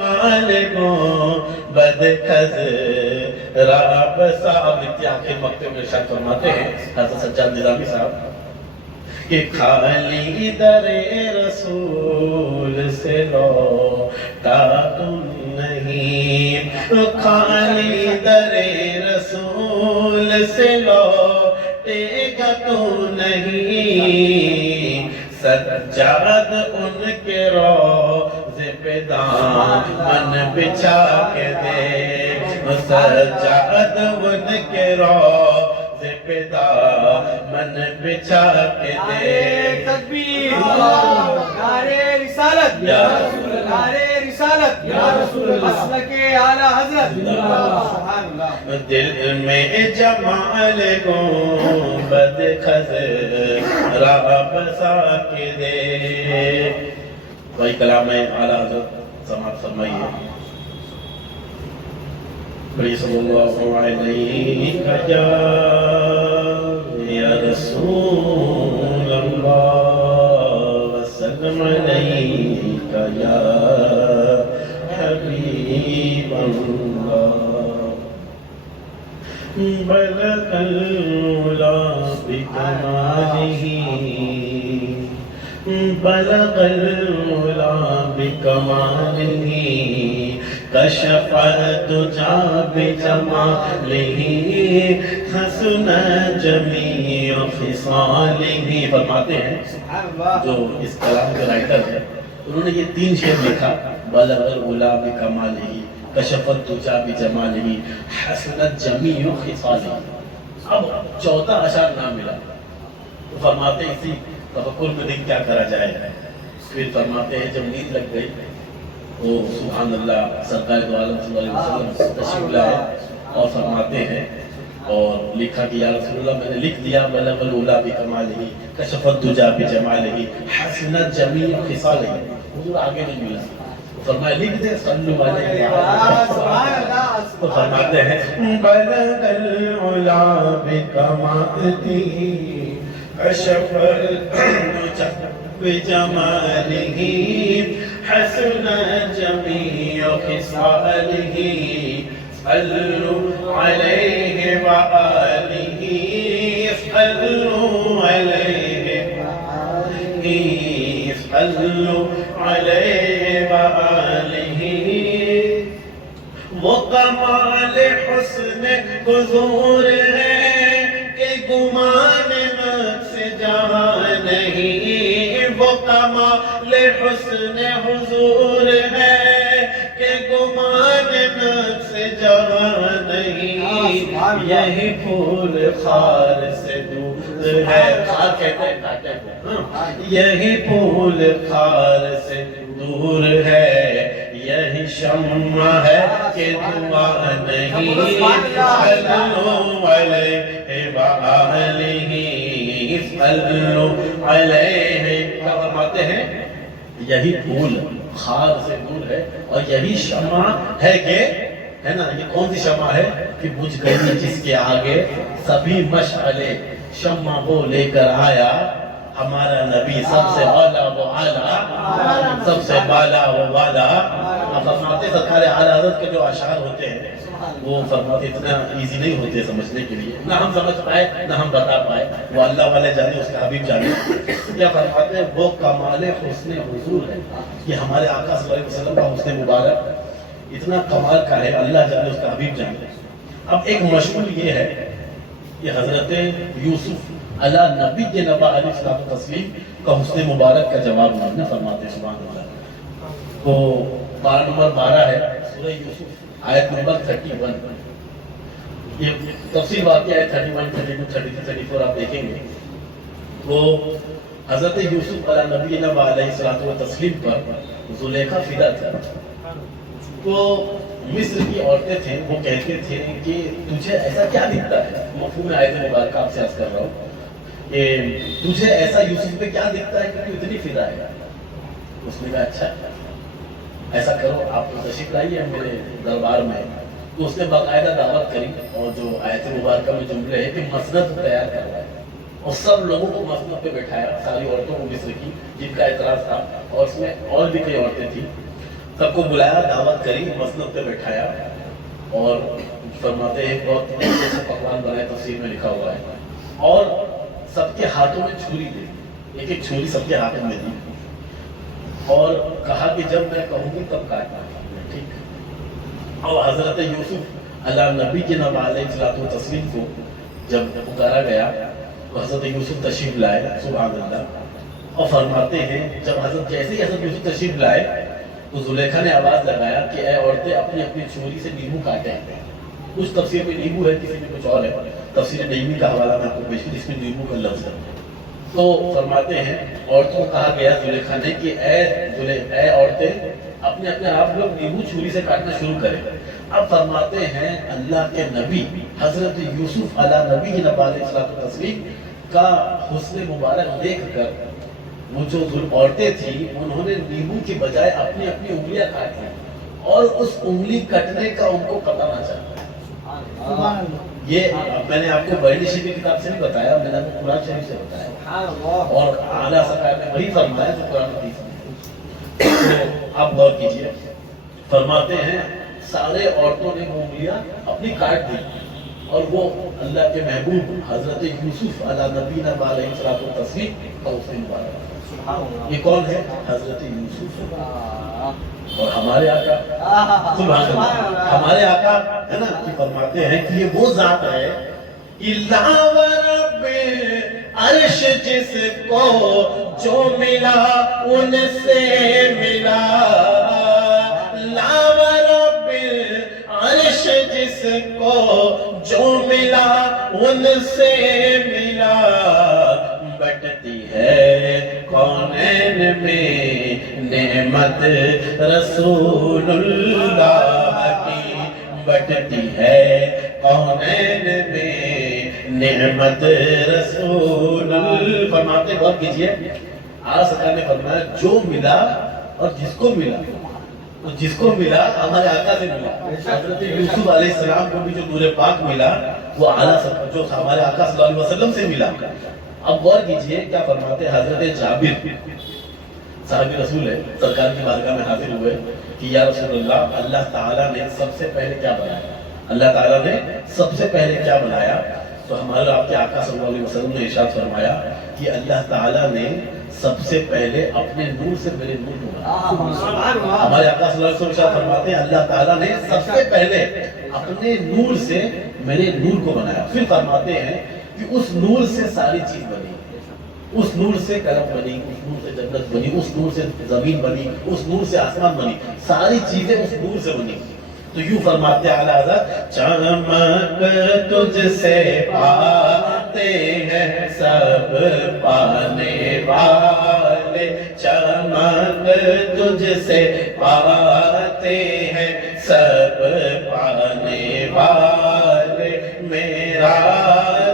مالگو بدخز راب صاحب لکھتے آخر مکتے میں ارشاد فرماتے ہیں حضرت سجاد نظامی صاحب کہ خالی در رسول سے لوٹا تم نہیں، خالی در رسول سے لوٹے گا تو نہیں، سجاد ان کے روضے پہ دامن بچھا کے دے، سجاد ان کے روضے پہ دامن بچھا کے دے۔ تکبیر، نعرے رسالت یا رسول اللہ، نعرے رسالت یا رسول اللہ، مسلک اعلیٰ حضرت سبحان اللہ۔ دل میں جمال گنبد خضرا بسا کے دے۔ وہی کلام ہے اعلیٰ حضرت سماعت فرمائیے۔ صلی اللہ علیہ یا رسول اللہ وسلم علیک یا حبیب اللہ، بلغ العلا بکمالہ، بلغ العلا بکمالہ، کشف الدجی بجمالہ، حسن جمیع خصالہ۔ فرماتے ہیں جو اس کلام کے رائٹر ہیں انہوں نے یہ 3 شعر لکھا، بلغ العلا بکمالہ، کشف الدجی بجمالہ، حسنت جمیع خصالہ۔ اب 14 اشعار نہ ملا تو فرماتے ہیں اسی تفکر میں دیکھ کیا کرا جائے۔ پھر فرماتے ہیں جب نیند لگ گئی وہ سبحان اللہ سرکار دو عالم صلی اللہ علیہ وسلم تشریف لائے اور فرماتے ہیں اور لکھا کہ یا رسول اللہ میں نے لکھ دیا بلغ العلا بکمالہ، کشف الدجی بجمالہ، حسنت جمیع خصالہ۔ حضور آگے نہیں ملا، فرمایا لکھ دے صلو علیہ تو فرماتے ہیں بلغ العلا بکمالہ، کشف الدجی بجمالہ، حسن جمیع خصالہ، صلوا علیہ وآلہ، صلوا علیہ وآلہ، صلوا علیہ وآلہ۔ وہ کمال حسن حضور ہے کہ گمان نفس جہاں نہیں، وہ کمال حسن حضور ہے کہ گمان نفس جہاں نہیں، یہی پھول خار سے دور ہے، خار کہتے ہیں، یہی پھول خار سے دور ہے، یہی شمع ہے کہ دعا نہیں، صلوا علیہ وآلہ، صلوا علیہ۔ کیا فرماتے ہیں یہی پھول خار سے دور ہے اور یہی شمع ہے کہ ہے نا، یہ کون سی شمع ہے کہ بجھ گئی جس کے آگے سبھی مشعلے، شمع وہ لے کر آیا ہمارا نبی، سب سے اعلیٰ و اعلیٰ، سب سے بالا و بالا۔ اب فرماتے سرکار اعلیٰ حضرت کے جو اشعار ہوتے ہیں وہ فرماتے اتنا ایزی نہیں ہوتے سمجھنے کے لیے، نہ ہم سمجھ پائے نہ ہم بتا پائے، وہ اللہ والے جانے اس کا حبیب جانے۔ کیا فرماتے ہیں وہ کمال حسن حضور ہے، یہ ہمارے آقا صلی اللہ علیہ وسلم کا حسن مبارک اتنا کمال کا ہے، اللہ جانے اس کا حبیب جانے۔ اب ایک مشغول یہ ہے کہ حضرت یوسف علی نبی کے نبا علیہ السلام تسلیم کا حسن مبارک کا جواب ماننا فرماتے ہیں سبحان اللہ۔ تو پارہ نمبر 12 ہے سورہ یوسف، آیت نمبر 31۔ یہ تفصیل واقعہ ہے 31، 32، 33، 34 آپ دیکھیں گے۔ وہ حضرت یوسف علی نبی نبا علیہ السلام و تسلیم پر زلیخا فدا تھا، تو مصر کی عورتیں تھیں وہ کہتے تھے کہ تجھے ایسا کیا دکھتا ہے، مفہوم آیت مبارکہ آپ سے عرض کر رہا ہوں کہ تجھے ایسا یوسف پہ کیا دکھتا ہے کہ تو اتنی فدا ہے۔ اس نے کہا اچھا ایسا کرو آپ تشریف لائیے میرے دربار میں۔ تو اس نے باقاعدہ دعوت کری اور جو آیت مبارکہ میں جملے ہے کہ مسند تیار کروائے اور سب لوگوں کو مسند پہ بٹھایا، ساری عورتوں کو مصر کی جن کا اعتراض تھا، اور اس میں اور بھی کئی عورتیں تھیں۔ سب کو بلایا، دعوت کری، مسند پہ بٹھایا اور فرماتے ہیں بہت اچھے سے پکوان بنائے، تفسیر میں لکھا ہوا ہے، اور سب کے ہاتھوں میں چھری دی، ایک ایک چھری سب کے ہاتھوں میں دی اور کہا کہ جب میں کہوں گی تب کاٹنا، ٹھیک؟ اور حضرت یوسف علیہ نبی کے نبی علیہ الصلوۃ والتسلیم کو جب پکارا گیا تو حضرت یوسف تشریف لائے، سبحان اللہ، اور فرماتے ہیں جب جیسے ہی حضرت یوسف تشریف لائے تو زلیخا نے آواز لگایا کہ اے عورتیں اپنی اپنی چھری سے نیمبو کاٹیں، کچھ تفسیر میں نیمبو ہے، کسی میں کچھ اور ہے، تفسیر نیمی کا حوالہ میں آپ کو پیش کروں، جس میں نیمبو کا لفظ ہے۔ تو فرماتے ہیں عورتوں کو کہا گیا زلیخا نے کہ اے عورتیں اپنے اپنے آپ لوگ نیمبو چھری سے کاٹنا شروع کریں۔ اب فرماتے ہیں اللہ کے نبی حضرت یوسف علیہ نبی کے نبی علیہ الصلوۃ والتسلیم کا حسن مبارک دیکھ کر وہ جو عورتیں تھیں انہوں نے نیمبو کی بجائے اپنی اپنی انگلیاں کاٹی اور اس انگلی کٹنے کا ان کو پتہ نہ چلا۔ یہ میں نے آپ کو بحری شریف کی کتاب سے نہیں بتایا، میں نے آپ کو قرآن شریف سے بتایا، اور اعلیٰ سرکار نے وہی فرمایا جو قرآن حدیث میں۔ تو آپ غور کیجئے، فرماتے ہیں سارے عورتوں نے وہ انگلیاں اپنی کاٹ دی اور وہ اللہ کے محبوب حضرت یوسف علیہ نبی علیہ الصلوۃ والتسلیم کا حسن مبارک۔ یہ کون ہے؟ حضرت یوسف اور ہمارے آقا، سبحان اللہ، ہمارے آقا ہے نا، کہ فرماتے ہیں کہ یہ وہ ذات ہے اللہ و رب عرش جس کو جو ملا ان سے ملا، لا و رب عرش جس کو جو ملا ان سے ملا، بٹتی ہے کونین میں نعمت رسول اللہ کی، بٹتی ہے کونین میں نعمت رسول اللہ۔ فرماتے غور کیجئے، آج سرکار نے فرمایا جو ملا اور جس کو ملا، جس کو ملا ہمارے آقا سے ملا۔ حضرت یوسف علیہ السلام کو بھی جو نور پاک ملا وہ اعلیٰ جو ہمارے آقا صلی اللہ علیہ وسلم سے ملا۔ اب غور کیجئے کیا فرماتے ہیں حضرت جابر صحابی رسول ہے، سرکار کی بارگاہ میں حاضر ہوئے کہ یا رسول اللہ، اللہ تعالیٰ نے سب سے پہلے کیا بنایا؟ اللہ تعالیٰ نے سب سے پہلے کیا بنایا؟ تو ہمارے آپ کے آقا صلی اللہ علیہ وسلم نے ارشاد فرمایا کہ اللہ تعالیٰ نے سب سے پہلے اپنے نور سے میرے نور کو بنایا۔ ہمارے آقا صلی اللہ علیہ وسلم ارشاد فرماتے ہیں اللہ تعالیٰ نے سب سے پہلے اپنے نور سے میرے نور کو بنایا، پھر فرماتے ہیں کہ اس نور سے ساری چیز بنی، اس نور سے قلم بنی، اس نور سے جنت بنی، اس نور سے زمین بنی، اس نور سے آسمان بنی، ساری چیزیں اس نور سے بنی۔ تو یوں فرماتے ہیں اعلیٰ حضرت، چمک تجھ سے پاتے ہیں سب پانے والے، چمک تجھ سے پاتے ہیں سب پانے والے، میرا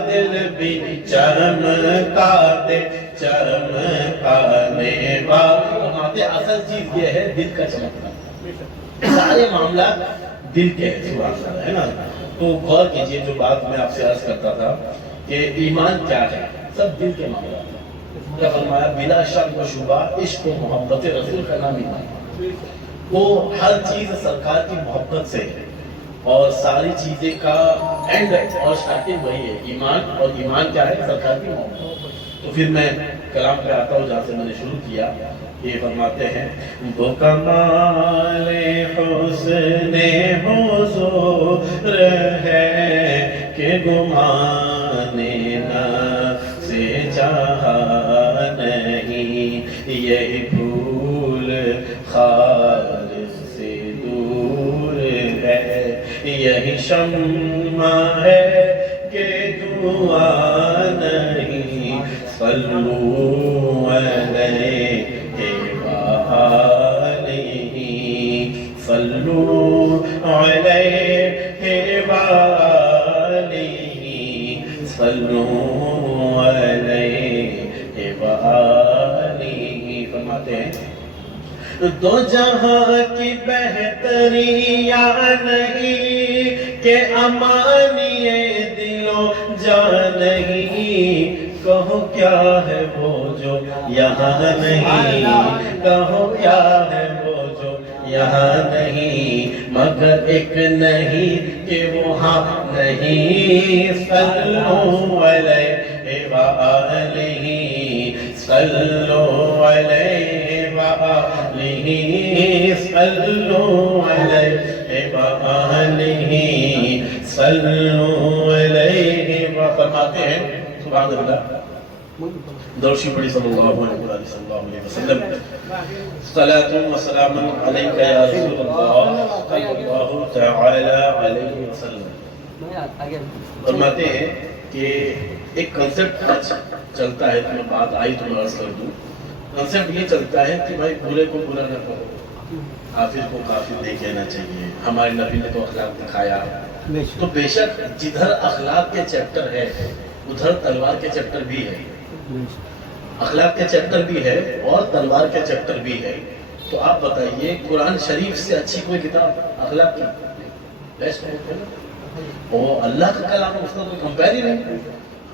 دل بھی چمکا دے چمکانے والے۔ اصل چیز یہ ہے دل کا چمکنا، سارے معاملات دل کے ہے نا۔ تو غور کیجئے جو بات میں آپ سے عرض کرتا تھا کہ ایمان کیا ہے، سب دل کے معاملات ہیں۔ کیا فرمایا؟ بلا شک و شبہ عشق و محبت رسول کا نام ایمان۔ وہ ہر چیز سرکار کی محبت سے ہے اور ساری چیزیں کا اینڈ اور اسٹارٹنگ وہی ہے ایمان، اور ایمان کیا ہے؟ سرکار کی محبت۔ تو پھر میں کلام پہ آتا ہوں جہاں سے میں نے شروع کیا۔ یہ فرماتے ہیں وہ کمال حسن حضور ہے کہ گمان نفس جہاں نہیں، یہی پھول خار سے دور ہے، یہی شمع ہے کہ دعا نہیں، صلو علیہ صلو علیہ وآلہ صلو علیہ وآلہ۔ فرماتے ہیں دو جہاں کی بہتری یا نہیں کہ امانی دل و جان نہیں، کہو کیا ہے وہ جو یہاں نہیں، کہو کیا ہے وہ جو یہاں نہیں مگر ایک نہیں کہ وہاں نہیں صلو علیہ وآلہ صلو علیہ وآلہ صلو علیہ وآلہ صلو علیہ وآلہ فرماتے ہیں سبحان اللہ درشی پڑھی صلی اللہ علیہ وسلم صلاة و سلام علیکہ یا رسول اللہ صلی اللہ تعالی علیہ وسلم فرماتے ہیں کہ ایک کنسپٹ آج چلتا ہے تمہیں بات آئی تو میں عرض کر دوں کنسپٹ یہ چلتا ہے کہ بھائی برے کو برا نہ کہو کافر کو کافر نہیں کہنا چاہیے ہمارے نبی نے تو اخلاق دکھایا تو بے شک جدھر اخلاق کے چیپٹر ہے ادھر تلوار کے چیپٹر بھی ہے اخلاق کے چیپٹر بھی ہے اور تلوار کے چیپٹر بھی ہے تو آپ بتائیے قرآن شریف سے اچھی کوئی کتاب اخلاق کی بیسٹ ہے نا وہ اللہ کا کلام ہے اس کا کوئی کمپیر ہی نہیں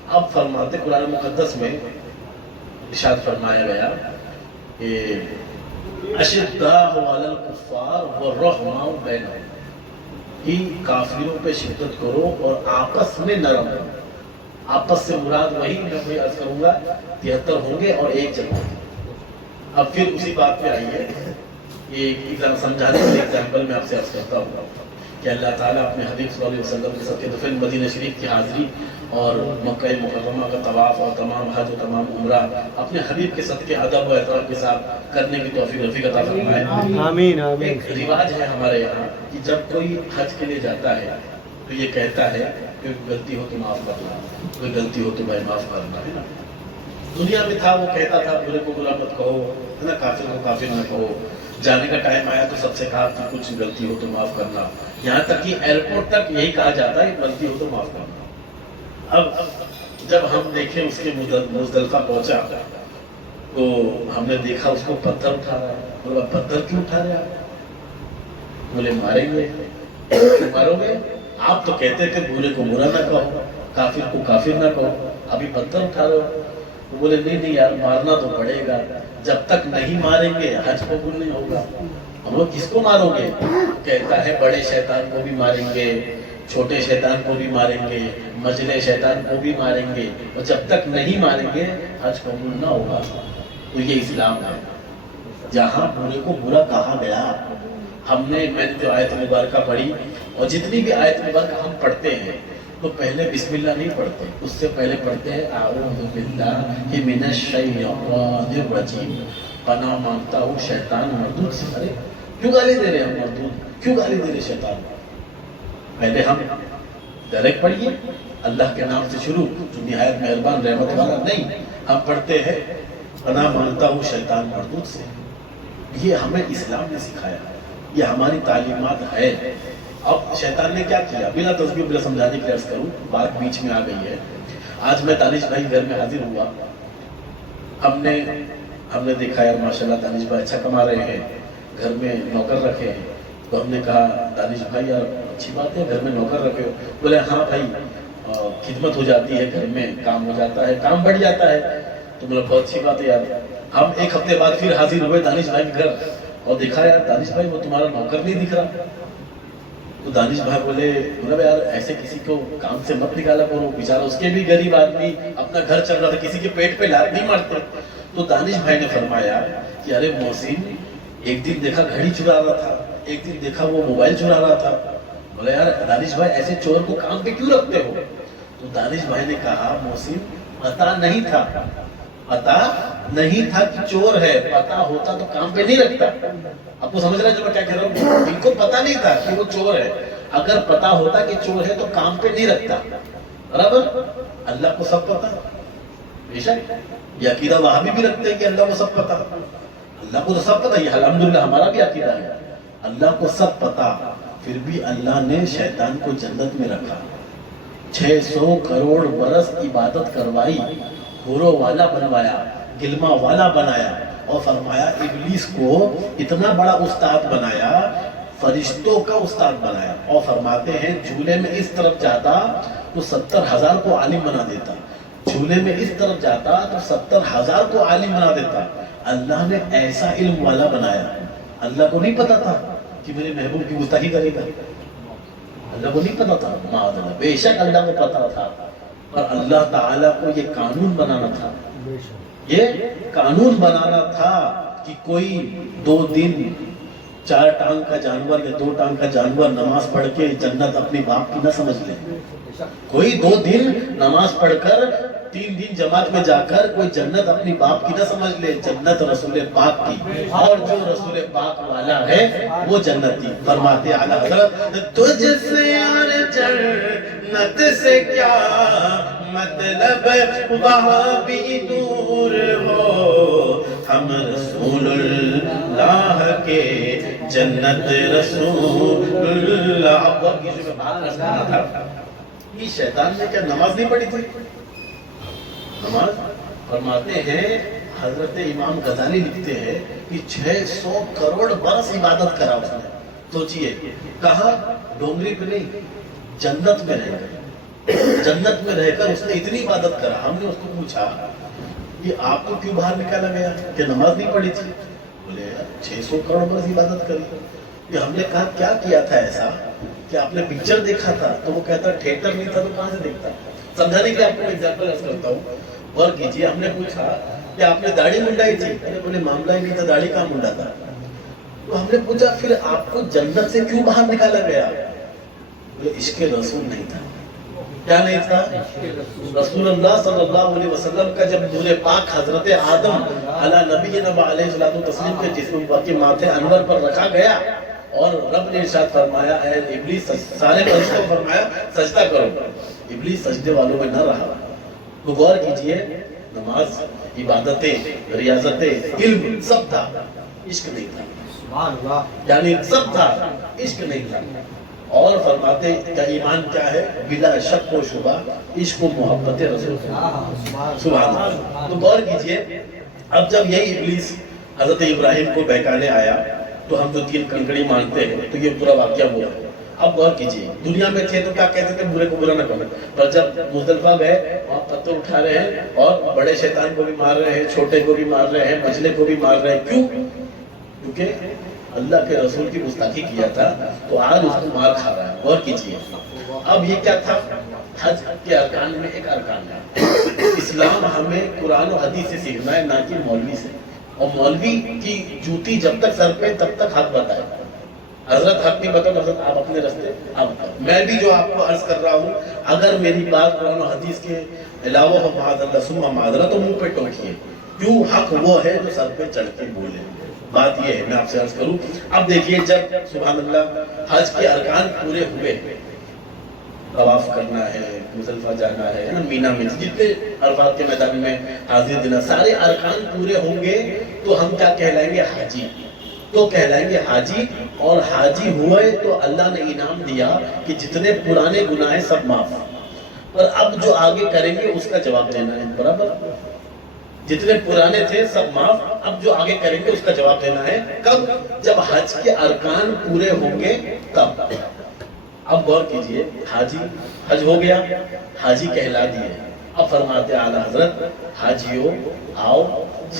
اب فرماتے قرآن مقدس میں ارشاد فرمایا گیا کہ اشداء علی الکفار والرحماء بینہم کہ کافروں پہ شدت کرو اور آپس میں نرم ہو آپس سے مراد وہی میں کوئی عرض کروں گا 73 ہوں گے اور ایک جماعت اب پھر اسی بات پہ آئی ہے ایک سمجھانے کے ایگزامپل میں آپ سے عرض کرتا ہوں کہ اللہ تعالیٰ اپنے حبیب صلی اللہ علیہ وسلم کے صدقے دفن مدینہ شریف کی حاضری اور مکہ مکرمہ کا طواف اور تمام حج و تمام عمرہ اپنے حبیب کے صدقے ادب و احترام کے ساتھ کرنے کی توفیق رفیق عطا فرمائے آمین آمین ایک رواج ہے ہمارے یہاں کہ جب کوئی حج کے لیے جاتا ہے تو یہ کہتا ہے کہ غلطی ہو تو معاف کرنا کوئی غلطی ہو تو بھائی معاف کرنا ہے نا دنیا میں تھا وہ کہتا تھا برے کو برا مت کہو ہے نا کافر کو کافر نہ کہو جانے کا ٹائم آیا تو سب سے کہا کہ کچھ غلطی ہو تو معاف کرنا یہاں تک کہ ایئرپورٹ تک یہی کہا جاتا ہے غلطی ہو تو معاف کرنا اب جب ہم دیکھیں اس کے مزدلفہ پہنچا تو ہم نے دیکھا اس کو پتھر اٹھا رہا ہے بولا پتھر کیوں اٹھا رہا ہے بولے ماریں گے مارو گے آپ تو کہتے کہ برے کو برا نہ کہو کافر کو کافر نہ کہو ابھی پتھر اٹھا رہے ہو تو بولے نہیں یار مارنا تو پڑے گا جب تک نہیں ماریں گے حج قبول نہیں ہوگا ہم لوگ کس کو مارو گے کہتا ہے بڑے شیطان کو بھی ماریں گے چھوٹے شیطان کو بھی ماریں گے مجلے شیطان کو بھی ماریں گے اور جب تک نہیں ماریں گے حج قبول نہ ہوگا تو یہ اسلام ہے جہاں برے کو برا کہا گیا میں نے جو آیت مبارکہ پڑھی اور جتنی بھی آیت مبارکہ ہم پڑھتے ہیں تو پہلے بسم اللہ نہیں پڑھتے اس سے پہلے پڑھتے ہیں اعوذ باللہ من الشیطان الرجیم پناہ مانگتا ہوں شیطان مردود سے ارے کیوں گالی دے رہے ہیں مردود کیوں گالی دے رہے شیطان پہلے ہم ڈائریکٹ پڑھیے اللہ کے نام سے شروع جو نہایت مہربان رحمت والا نہیں ہم پڑھتے ہیں پناہ مانگتا ہوں شیطان مردود سے یہ ہمیں اسلام نے سکھایا یہ ہماری تعلیمات ہے اب شیطان نے کیا کیا بلا تصویر بلا سمجھانے کے عرض کروں بات بیچ میں آ گئی ہے آج میں دانش بھائی گھر میں حاضر ہوا ہم نے دیکھا یار ماشاءاللہ دانش بھائی اچھا کما رہے ہیں گھر میں نوکر رکھے ہیں تو ہم نے کہا دانش بھائی یار اچھی بات ہے گھر میں نوکر رکھے ہو بولے ہاں بھائی خدمت ہو جاتی ہے گھر میں کام ہو جاتا ہے کام بڑھ جاتا ہے تو بولا بہت اچھی بات ہے یار ہم ایک ہفتے بعد پھر حاضر ہوئے دانش بھائی کے گھر اور دیکھا یار دانش بھائی وہ تمہارا نوکر نہیں دکھ رہا تو دانش بھائی بولے یار ایسے کسی کو کام سے مت نکالا کرو بیچارہ اس کے بھی غریب آدمی اپنا گھر چل رہا تھا کسی کے پیٹ پہ لات نہیں مارتے تو دانش بھائی نے فرمایا کہ ارے محسن ایک دن دیکھا گھڑی چرا رہا تھا ایک دن دیکھا وہ موبائل چرا رہا تھا بولے یار دانش بھائی ایسے چور کو کام پہ کیوں رکھتے ہو تو دانش بھائی نے کہا محسن پتا نہیں تھا کہ چور ہے پتا ہوتا تو کام پہ نہیں رکھتا آپ کو سمجھ رہے ہیں جو میں کیا کہہ رہا ہوں ان کو پتا نہیں تھا کہ وہ چور ہے اگر پتا ہوتا کہ چور ہے تو کام پہ نہیں رکھتا برابر اللہ کو سب پتا بے شک یہ عقیدہ وہابی بھی رکھتے ہیں کہ اللہ کو سب پتا اللہ کو تو سب پتا یہ الحمدللہ ہمارا بھی عقیدہ ہے اللہ کو سب پتا پھر بھی اللہ نے شیطان کو جنت میں رکھا 600 کروڑ برس عبادت کروائی حوروں والا بنوایا گلما والا بنایا اور فرمایا ابلیس کو اتنا بڑا استاد بنایا فرشتوں کا استاد بنایا اور فرماتے ہیں جھولے میں اس طرف جاتا تو 70,000 کو عالم بنا دیتا جھولے میں اس طرف جاتا تو 70,000 کو عالم بنا دیتا اللہ نے ایسا علم والا بنایا اللہ کو نہیں پتا تھا کہ میرے محبوب کی گستاخی کرے گا؟ اللہ کو نہیں پتا تھا؟ معاذ اللہ، بے شک اللہ کو پتا تھا، اور اللہ تعالیٰ کو یہ قانون بنانا تھا، یہ قانون بنانا تھا کہ کوئی 2 دن 4 ٹانگ کا جانور یا 2 ٹانگ کا جانور نماز پڑھ کے جنت اپنے باپ کی نہ سمجھ لے۔ کوئی 2 دن نماز پڑھ کر 3 دن جماعت میں جا کر کوئی جنت اپنی باپ کی نہ سمجھ لے، جنت رسول پاک کی، اور جو رسول پاک والا ہے وہ جنتی۔ فرماتے اعلیٰ حضرت تجھ سے اور جنت سے کیا مطلب، وہاں بھی دور ہو، ہم رسول اللہ کے جنت رسول اللہ۔ اب وقت کسی میں بات کرنا تھا کہ شیطان نے کیا نماز نہیں پڑھی تھی؟ نماز فرماتے ہیں، حضرت امام غزالی لکھتے ہیں کہ 600 کروڑ برس عبادت کرا اس نے۔ سوچئے کہاں؟ ڈونگری پہ نہیں، جنت میں رہ کر، جنت میں رہ کر اس نے اتنی عبادت کرا۔ ہم نے اس کو پوچھا کہ آپ کو کیوں باہر نکالا گیا کہ نماز نہیں پڑھی تھی؟ بولے 600 کروڑ برس عبادت کری۔ کہ ہم نے کہا کیا کیا تھا ایسا کہ آپ نے پکچر دیکھا تھا؟ تو وہ کہتا تھیٹر نہیں تھا تو کہاں سے دیکھتا؟ سمجھانے کے لیے آپ کو ایگزامپل عرض کرتا ہوں، غور کیجیے۔ ہم نے پوچھا کہ آپ نے داڑھی منڈائی تھی؟ بولے معاملہ ہی نہیں تھا، داڑھی کہاں منڈا تھا؟ تو ہم نے پوچھا پھر آپ کو جنت سے کیوں باہر نکالا گیا؟ بولے عشق رسول نہیں تھا۔ کیا نہیں تھا؟ رسول اللہ صلی اللہ علیہ وسلم کا جب نور پاک حضرت آدم علی نبینا و علیہ الصلوۃ والتسلیم کے جسم پر کے ماتھے انور پر رکھا گیا، اور رب نے ارشاد فرمایا اے ابلیس، سارے فرشتوں کو فرمایا سجدہ کرو، ابلیس سجدے والوں میں نہ رہا۔ تو غور کیجئے، نماز، عبادتیں، ریاضتیں، علم سب تھا، عشق نہیں تھا۔ سبحان اللہ، یعنی سب تھا، عشق نہیں تھا۔ اور فرماتے کہ ایمان کیا ہے؟ بلا شک و شبہ عشق و محبت رسول اللہ۔ سبحان اللہ۔ تو غور کیجئے، اب جب یہی ابلیس حضرت ابراہیم کو بہکانے آیا تو ہم جو 3 کنکڑی مانتے ہیں، تو یہ پورا واقعہ ہوا۔ اب غور کیجئے، دنیا میں تھے تو کیا کہتے تھے؟ برے کو برا نہ کرنا، پر جب مزدلفہ گئے وہاں پتھر اٹھا رہے ہیں اور بڑے شیطان کو بھی مار رہے ہیں، چھوٹے کو بھی مار رہے ہیں، مجلے کو بھی مار رہے ہیں۔ کیوں؟ کیونکہ اللہ کے رسول کی گستاخی کیا تھا، تو آج اس کو مار کھا رہا ہے۔ غور کیجئے، اب یہ کیا تھا؟ حج کے ارکان میں ایک ارکان ہے۔ اسلام ہمیں قرآن و حدیث سے سیکھنا ہے، نہ کہ مولوی سے، اور مولوی کی جوتی جب تک سر پہ تب تک حق بتائے۔ حضرت حق نہیں بتاؤ، حضرت آپ اپنے رستے آپ بتاؤ۔ میں بھی جو آپ کو عرض کر رہا ہوں، اگر میری بات قرآن و حدیث کے علاوہ ہو معاذ اللہ ثم معاذ اللہ، تو منہ پہ ٹوکیے، کیوں؟ حق وہ ہے جو سر پہ چڑھ کے بولے۔ بات یہ ہے، میں آپ سے عرض کروں، اب دیکھیے جب سبحان اللہ حج کے ارکان پورے ہوئے، طواف کرنا ہے، مزدلفہ جانا ہے، مینا میں جتنے عرفات کے میدان میں حاضر دینا، سارے ارکان پورے ہوں گے تو ہم کیا کہلائیں گے؟ حاجی۔ تو کہلائیں گے حاجی، اور حاجی ہوئے تو اللہ نے انعام دیا کہ جتنے پرانے گناہ سب معاف، اور اب جو آگے کریں گے اس کا جواب دینا ہے۔ برابر؟ جتنے پرانے تھے سب معاف، اب جو آگے کریں گے اس کا جواب دینا ہے۔ کب؟ جب حج کے ارکان پورے ہوں گے تب۔ اب غور کیجئے، حاجی، حج ہو گیا، حاجی کہلا دیے۔ اب فرماتے اعلیٰ حضرت حاجیوں آؤ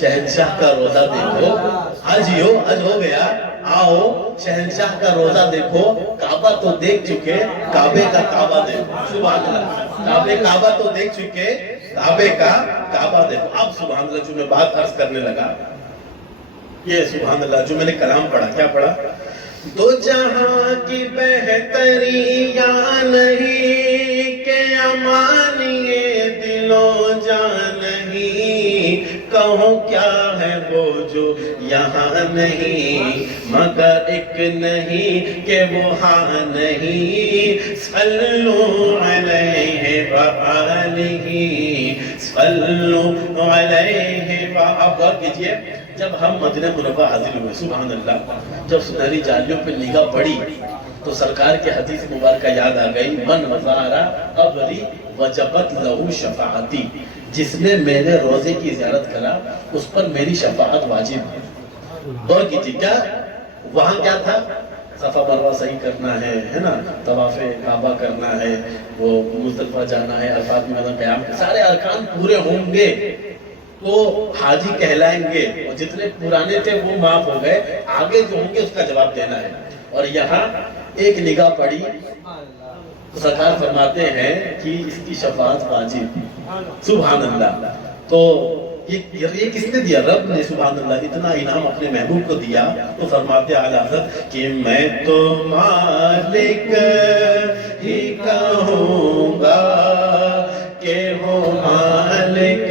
شہنشاہ کا روزہ دیکھو، حاجیوں حج ہو گیا، آؤ شہنشاہ کا روزہ دیکھو، کعبہ تو دیکھ چکے، کعبے کا کعبہ دیکھو۔ سبحان اللہ، کعبے کعبہ تو دیکھ چکے، کعبے کا کعبہ دیکھو۔ اب سبحان اللہ جو میں بات عرض کرنے لگا، یہ سبحان اللہ جو میں نے کلام پڑھا، کیا پڑھا؟ دو جہاں کی بہتری یا نہیں کہ امانی دل و جان نہیں، کہو کیا ہے وہ جو یہاں نہیں، مگر ایک نہیں کہ وہ ہاں نہیں، صلو علیہ وآلہ صلو علیہ وآلہ۔ کیجئے، جب ہم مدینہ منورہ حاضر ہوئے، سبحان اللہ، جب سنہری جالیوں پہ نگاہ پڑی تو سرکار کے حدیث مبارکہ یاد آ گئی، من وزارہ قبری وجبت لہو شفاعتی، جس نے میرے روزے کی زیارت کرا اس پر میری شفاعت واجب ہے۔ غور کیجئے، کیا وہاں کیا تھا؟ صفا مروہ صحیح کرنا ہے نا، طواف کعبہ کرنا ہے، وہ مزدلفہ جانا ہے، عرفات میں قیام، سارے ارکان پورے ہوں گے وہ حاجی کہلائیں گے، اور جتنے پرانے تھے وہ معاف ہو گئے، آگے جو ہوں گے اس کا جواب دینا ہے۔ اور یہاں ایک نگاہ پڑی تو سرکار فرماتے ہیں کہ اس کی شفاعت واجب، سبحان اللہ۔ تو یہ کس نے دیا؟ رب نے، سبحان اللہ۔ اتنا انعام اپنے محبوب کو دیا تو فرماتے اعلیٰ حضرت کہ میں تو مالک ہی کہوں گا کہ ہو مالک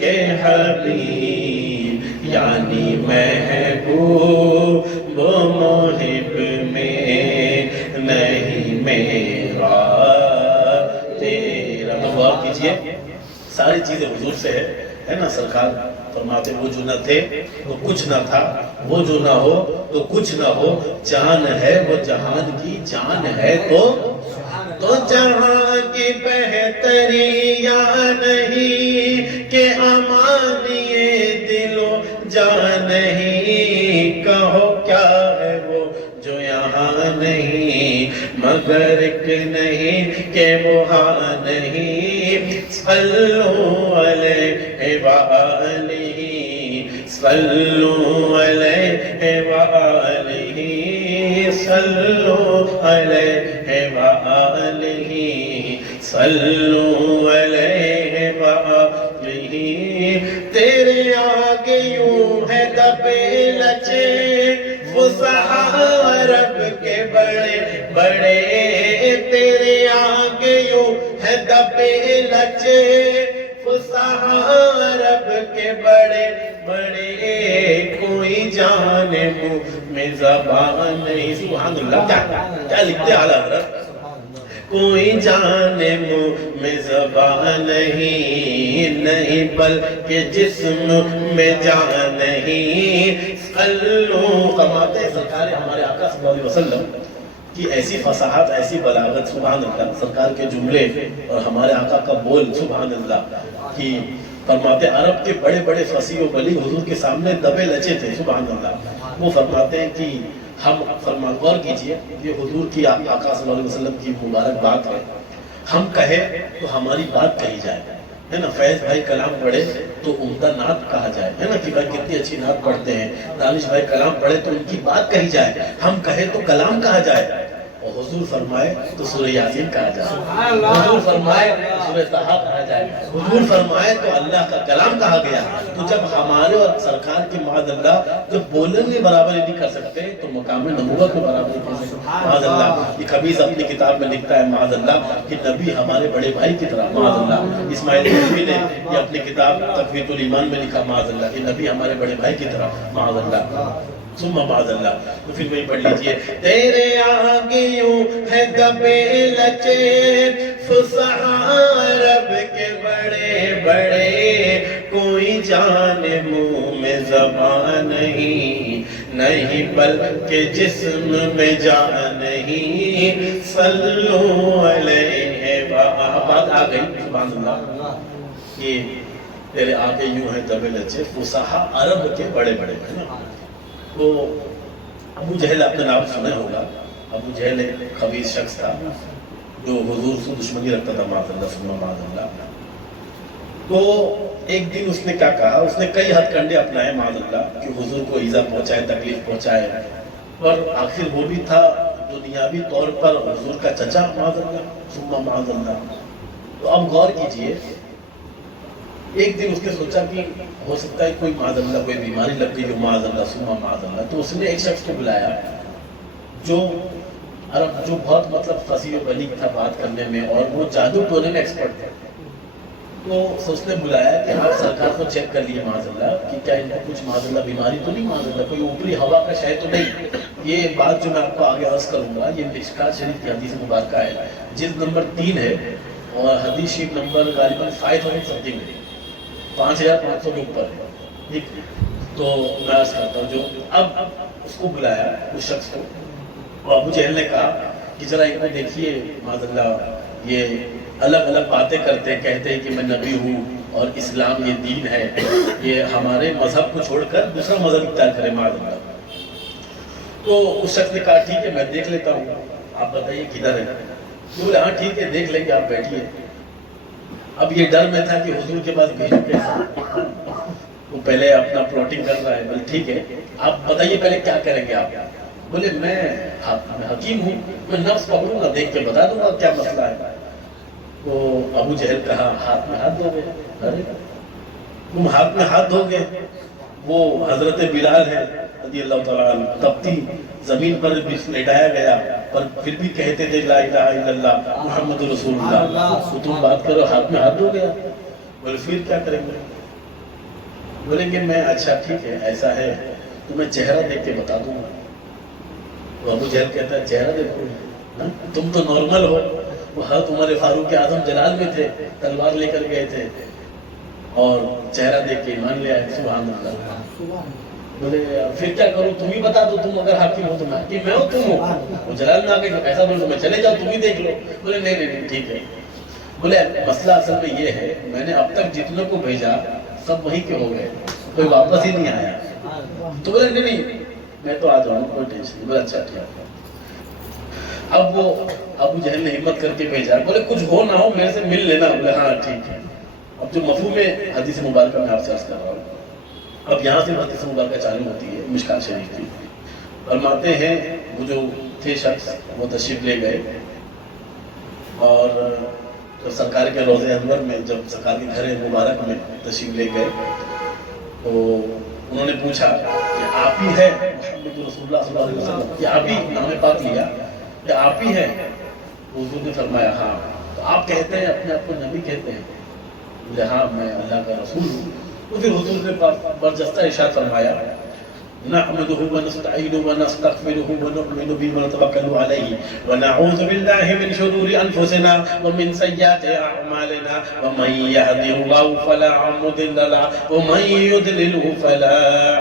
کے حبیب، یعنی محبوب محب میں نہیں میرا تیرا۔ غور کیجئے، ساری چیزیں حضور سے ہے نا۔ سرکار فرماتے وہ جو نہ تھے تو کچھ نہ تھا، وہ جو نہ ہو تو کچھ نہ ہو، جان ہے وہ جہان کی جان ہے تو جہاں کی بہتری یا نہیں کہ امانیے دل و جان نہیں، کہو کیا ہے وہ جو یہاں نہیں، مگر ایک نہیں کہ وہاں نہیں۔ صلو علیہ وآلہ، صلو علیہ وآلہ، صلو علیہ وآلہ، صلو علیہ وآلہ۔ تیرے آگے یوں ہے دبے لچے فصحا عرب کے بڑے بڑے، تیرے آگے یوں ہے دبے لچے فصحا عرب کے بڑے بڑے، کوئی جانے منہ میں زبان نہیں۔ سبحان اللہ، کیا لکھتے اعلیٰ حضرت؟ کوئی جانے منہ میں زبان نہیں بلکہ جسم میں جان نہیں۔ صلو، فرماتے ہیں سرکار ہمارے آقا صلی اللہ علیہ وسلم کی ایسی فصاحت، ایسی بلاغت، سبحان اللہ، سرکار کے جملے اور ہمارے آقا کا بول، سبحان اللہ، کہ فرماتے عرب کے بڑے بڑے فصیح و بلیغ حضور کے سامنے دبے لچے تھے، سبحان اللہ۔ وہ فرماتے ہیں کہ ہم فرمان، غور کیجئے، یہ حضور کی آقا صلی اللہ علیہ وسلم کی مبارک بات ہے، ہم کہیں تو ہماری بات کہی جائے، ہے نا۔ فیض بھائی کلام پڑھے تو عمدہ نعت کہا جائے، ہے نا، کہ بھائی کتنی اچھی نعت پڑھتے ہیں۔ دانش بھائی کلام پڑھے تو ان کی بات کہی جائے، ہم کہیں تو کلام کہا جائے، اور حضور فرمائے تو سورہ یاسین کہا جائے، حضور فرمائے تو سورہ طٰہٰ کہا جائے، حضور فرمائے تو اللہ کا کلام کہا گیا۔ تو جب ہمارے اور سرکار کی معاذ اللہ جب بولنے میں برابری نہیں کر سکتے تو مقام نبوت میں برابری کر سکتے، معاذ اللہ۔ یہ خبیث اپنی کتاب میں لکھتا ہے معاذ اللہ کہ نبی ہمارے بڑے بھائی کی طرح، معاذ اللہ۔ اسماعیل نبی نے یہ اپنی کتاب تقویت الایمان میں لکھا معاذ اللہ کہ نبی ہمارے بڑے بھائی کی طرح، معاذ اللہ، ثم معاذ اللہ۔ تو پھر وہی پڑھ لیجئے، تیرے آگے یوں ہے دبے لچے فصحا عرب کے بڑے بڑے، کوئی جانے منہ میں زبان نہیں بلکہ جسم میں جان نہیں۔ صلو علیہ وآلہ، بات آ گئی، سبحان اللہ۔ یہ تیرے آگے یوں ہے دبے لچے فصحا عرب کے بڑے بڑے، ہے نا۔ تو ابو جہل آپ نے نام سنا ہوگا، ابو جہل ایک خبیث شخص تھا جو حضور سے دشمنی رکھتا تھا، معاذ اللہ، ثم معاذ اللہ۔ تو ایک دن اس نے کیا کہا، اس نے کئی ہتھ کنڈے اپنائے معاذ اللہ کہ حضور کو ایذا پہنچائے، تکلیف پہنچائے، اور آخر وہ بھی تھا دنیاوی طور پر حضور کا چچا، معاذ اللہ، ثم معاذ اللہ۔ تو اب غور کیجئے، ایک دن اس نے سوچا کہ ہو سکتا ہے کوئی معاذ اللہ کوئی بیماری لگ گئی جو معاذ اللہ ثم معاذ اللہ، تو اس نے ایک شخص کو بلایا جو بہت مطلب فصیح و بلیغ تھا بات کرنے میں، اور وہ جادو ٹونے میں ایکسپرٹ تھا۔ تو اس نے بلایا کہ آپ سرکار کو چیک کر لیے معاذ اللہ کہ کیا ان کو کچھ معاذ اللہ بیماری تو نہیں، معاذ اللہ کوئی اوپری ہوا کا شے تو نہیں۔ یہ بات جو میں آپ کو آگے عرض کروں گا یہ مشکات شریف کی حدیث مبارکہ ہے، جلد نمبر 3 ہے، اور حدیث شریف نمبر غالباً 500 سمتھنگ ہے، 5500 کے اوپر ہے، ٹھیک۔ تو میں عرض کرتا ہوں، جو اب اس کو بلایا اس شخص کو، اور ابو جہل نے کہا کہ ذرا ان کو دیکھیے معاذ اللہ، یہ الگ الگ باتیں کرتے ہیں، کہتے ہیں کہ میں نبی ہوں اور اسلام یہ دین ہے، یہ ہمارے مذہب کو چھوڑ کر دوسرا مذہب اختیار کرے معاذ اللہ۔ تو اس شخص نے کہا ٹھیک ہے میں دیکھ لیتا ہوں، آپ بتائیے کدھر ہے؟ وہ بولے ہاں ٹھیک ہے دیکھ لیں گے، آپ بیٹھیے۔ اب یہ ڈر میں تھا کہ حضور کے پاس بھیجوں کیسے. وہ پہلے اپنا پلاٹنگ کر رہا ہے. بولے ٹھیک ہے آپ بتائیے پہلے کیا کریں گے آپ. بولے میں حکیم ہوں, میں نفس پکڑوں گا, دیکھ کے بتا دوں گا کیا مسئلہ ہے. تو ابو جہل کہا ہاتھ میں ہاتھ دھو گے. ارے تم ہاتھ میں ہاتھ دھو گے. وہ حضرت بلال ہے رضی اللہ تعالیٰ عنہ, تپتی زمین پر لٹایا گیا پر پھر بھی کہتے تھے لا الہ الا اللہ محمد رسول اللہ. تو تم بات کرو ہاتھ میں ہاتھ دھو گیا. بولے پھر کیا کریں گے. بولیں گے میں اچھا ٹھیک ہے ایسا ہے تو میں چہرہ دیکھ کے بتا دوں گا. وہ ابو جہل کہتا ہے چہرہ دیکھو, تم تو نارمل ہو. وہ حضرت عمر فاروق اعظم جلال میں تھے, تلوار لے کر گئے تھے اور چہرہ دیکھ کے ایمان لے آئے. سبحان اللہ. بولے پھر کیا کروں, تم ہی بتا دو, تم اگر حاکم ہو تو میں حاکم, میں ہوں تم ہو. وہ جلال میں آ گئے ایسا بولے تو میں چلے جاؤ, تم ہی دیکھ لو. بولے نہیں ٹھیک ہے. بولے مسئلہ اصل میں یہ ہے میں نے اب تک جتنے کو بھیجا سب وہی کے ہو گئے, کوئی واپس ہی نہیں آیا. تو بولے نہیں میں تو آ جاؤں, کوئی ٹینشن نہیں. بولے اچھا ٹھیک ہے. اب وہ ابو جہل نے ہمت کر کے بھیجا. بولے کچھ ہو نہ ہو میرے سے مل لینا. بولے ہاں ٹھیک ہے. اب جو مفہوم حدیث مبارکہ میں آپ سے عرض کر رہا ہوں, اب یہاں سے حدیث مبارکہ چالو ہوتی ہے مشکات شریف کی. فرماتے ہیں وہ جو تھے شخص وہ تشریف لے گئے اور جب سرکار کے روضہ انور میں, جب سرکار کے گھر مبارک میں تشریف لے گئے تو انہوں نے پوچھا کہ آپ ہی ہے محمد رسول اللہ صلی اللہ علیہ وسلم, کہ آپ ہی نام پاک لیا کہ آپ ہی ہے. حضور نے فرمایا ہاں. تو آپ کہتے ہیں اپنے آپ کو نبی کہتے ہیں. بولے ہاں میں اللہ کا رسول ہوں. تو پھر حضور نے برجستہ ارشاد فرمایا نحمده ونستعينه ونستغفره ونؤمن به ونتوكل عليه ونعوذ بالله من شرور انفسنا ومن سيئات اعمالنا ومن يهده الله فلا مضل له ومن يضلل فلا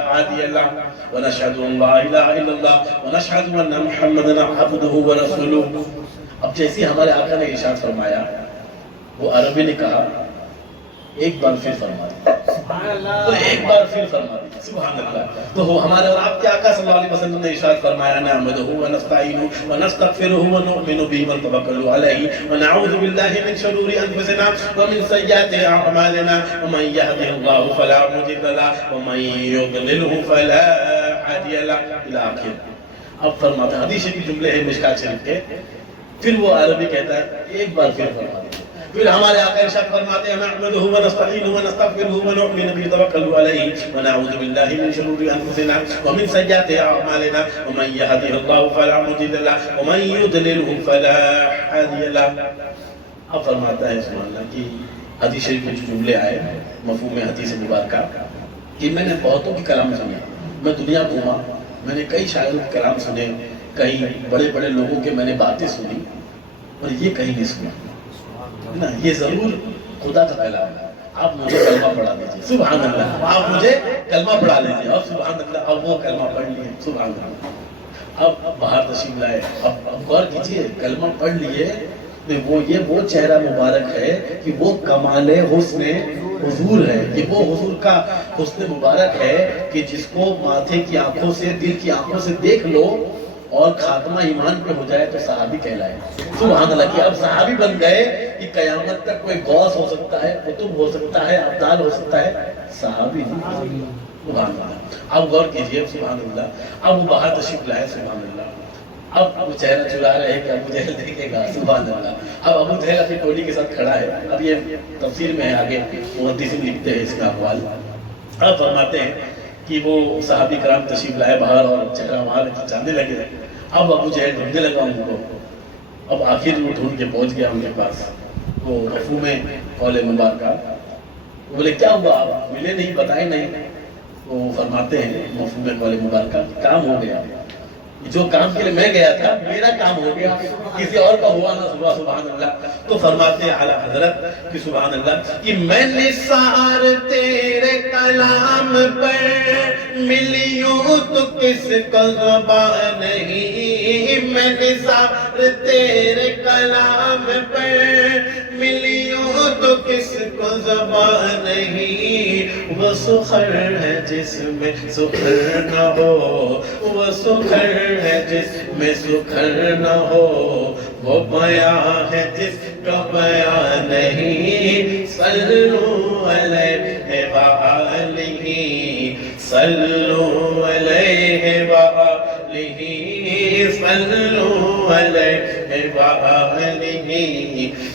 هادي له ونشهد ان لا اله الا الله ونشهد ان محمدا عبده ورسوله. اب جیسے ہمارے آقا نے ارشاد فرمایا وہ عربی نے کہا ایک بار پھر فرما دیا, تو ایک بار پھر فرما دیا. سبحان اللہ. تو ہمارے اور آپ کے آقا صلی اللہ علیہ وسلم نے ارشاد فرمایا نحمده ونستعینه ونستغفره ونؤمن به ونتوکل علیہ ونعوذ باللہ من شرور انفسنا ومن سیئات اعمالنا ومن یهده اللہ فلا مضل له ومن یضلل فلا ہادی له الی آخر. اب فرماتا حدیث کے جملے ہیں مشکات شریف کے. پھر وہ عربی کہتا ہے ایک بار پھر فرما دیا. پھر ہمارے آقا ارشاد فرماتے ہیں نحمده ونستعینه ونستغفره ونؤمن به ونتوکل علیہ ونعوذ باللہ من شرور انفسنا ومن سیئات اعمالنا ومن یهده اللہ فلا مضل له ومن یضلل فلا ہادی له. اب فرماتا ہے سبحان اللہ کی حدیث شریف میں جو جملے آئے مفہوم حدیث مبارکہ کہ میں نے بہتوں کے کلام سنے, میں دنیا گھوما, میں نے کئی شاعروں کے کلام سنے, کئی بڑے بڑے لوگوں کے میں نے باتیں سنی, اور یہ کہیں نہیں سنا نا. یہ ضرور خدا کا کلام ہے. آپ مجھے کلمہ پڑھا دیجیے. سبحان اللہ. آپ مجھے کلمہ پڑھا دیجیے. اور سبحان اللہ اب وہ کلمہ پڑھ لیے. سبحان اللہ. اب باہر تشریف لائے. اب غور کیجیے کلمہ پڑھ لیے یہ وہ چہرہ مبارک ہے کہ وہ کمال حسن حضور ہے, کہ وہ حضور کا حسن مبارک ہے کہ جس کو ماتھے کی آنکھوں سے دل کی آنکھوں سے دیکھ لو اور خاتمہ ایمان پہ ہو جائے تو صحابی کہلائے. سبحان اللہ. کہ اب صحابی بن گئے کہ قیامت تک کوئی غوث ہو سکتا ہے, قطب ہو سکتا ہے, ابدال ہو سکتا ہے, صحابی نہیں. سبحان اللہ. اب غور کیجئے. سبحان اللہ. اب وہ باہر تشریف لائے. سبحان اللہ. اب وہ چہرہ چرا رہے کہ ابو جہل دیکھے گا. سبحان اللہ. اب ابو جہل اپنی ٹولی کے ساتھ کھڑا ہے. اب یہ تفسیر میں ہے, آگے محدثین لکھتے ہیں اس کا اقوال. اب فرماتے ہیں کہ وہ صحابی کرام تشریف لائے باہر اور چہرہ وہاں جانے لگے. اب ابو جہل ڈھونڈنے لگا ان کو. اب آخر وہ ڈھونڈ کے پہنچ گیا ان کے پاس. وہ مفہوم قول مبارکہ. بولے کیا ہوا, آپ ملے نہیں, بتائے نہیں. وہ فرماتے ہیں مفہوم قول مبارکہ کام ہو گیا. جو کام کے لیے میں گیا تھا میرا کام ہو گیا, کسی اور کا ہوا نہ. سبحان اللہ. تو فرماتے ہیں اعلیٰ حضرت کہ سبحان اللہ کہ میں نثار تیرے کلام پر ملیوں تو کس کو زبان نہیں. میں نثار تیرے کلام پر ملیوں تو کس کو زبان نہیں، وہ سخر ہے جس میں سخر نہ ہو، وہ سخر ہے جس میں سخر نہ ہو، وہ بیاں ہے جس کا بیاں نہیں، صلو علیہ وآلہ، صلو علیہ وآلہ، صلو علیہ وآلہ،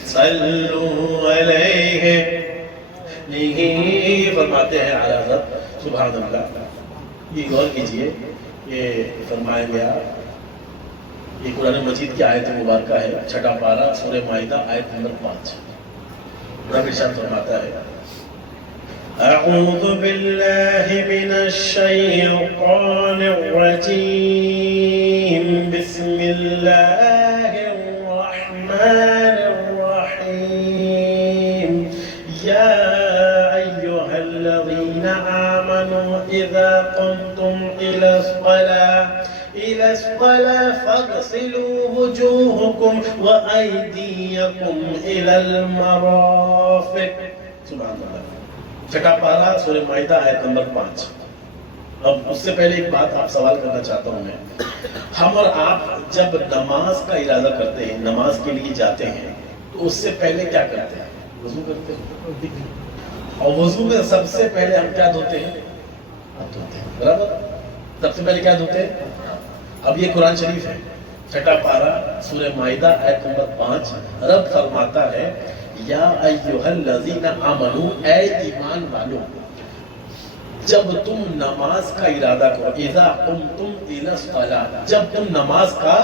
صلو علیہ۔ فرماتے ہیں اعلیٰ حضرت سبحان اللہ، یہ غور کیجئے، یہ فرمایا گیا، یہ قرآن مجید کی آیت مبارکہ ہے، چھٹا پارہ سورہ مائدہ آیت نمبر 5۔ رب ارشاد فرماتا ہے اعوذ باللہ من الشیطان الرجیم، بسم اللہ الرحمن الرحیم، یا ایہا الذین آمنوا اذا قمتم الى الصلاة فاغسلوا وجوهكم وأيديكم إلى المرافق۔ سبحان اللہ، چھٹا پارہ سورہ مائدہ آیت نمبر 5۔ اب اس سے پہلے ایک بات آپ سوال کرنا چاہتا ہوں میں، ہم اور آپ جب نماز کا ارادہ کرتے ہیں، نماز کے لیے جاتے ہیں، تو اس سے پہلے کیا کرتے ہیں؟ وضو کرتے ہیں، اور وضو میں سب سے پہلے ہم کیا دھوتے ہیں؟ ہاتھ دھوتے ہیں، برابر؟ سب سے پہلے کیا دھوتے ہیں؟ اب یہ قرآن شریف ہے، چھٹا پارہ سورہ مائدہ آیت نمبر 5۔ رب فرماتا ہے یا ایھا الذین آمنو، اے ایمان والو، جب تم نماز کا ارادہ کرو، اذا قمتم الی الصلاۃ، جب تم نماز کا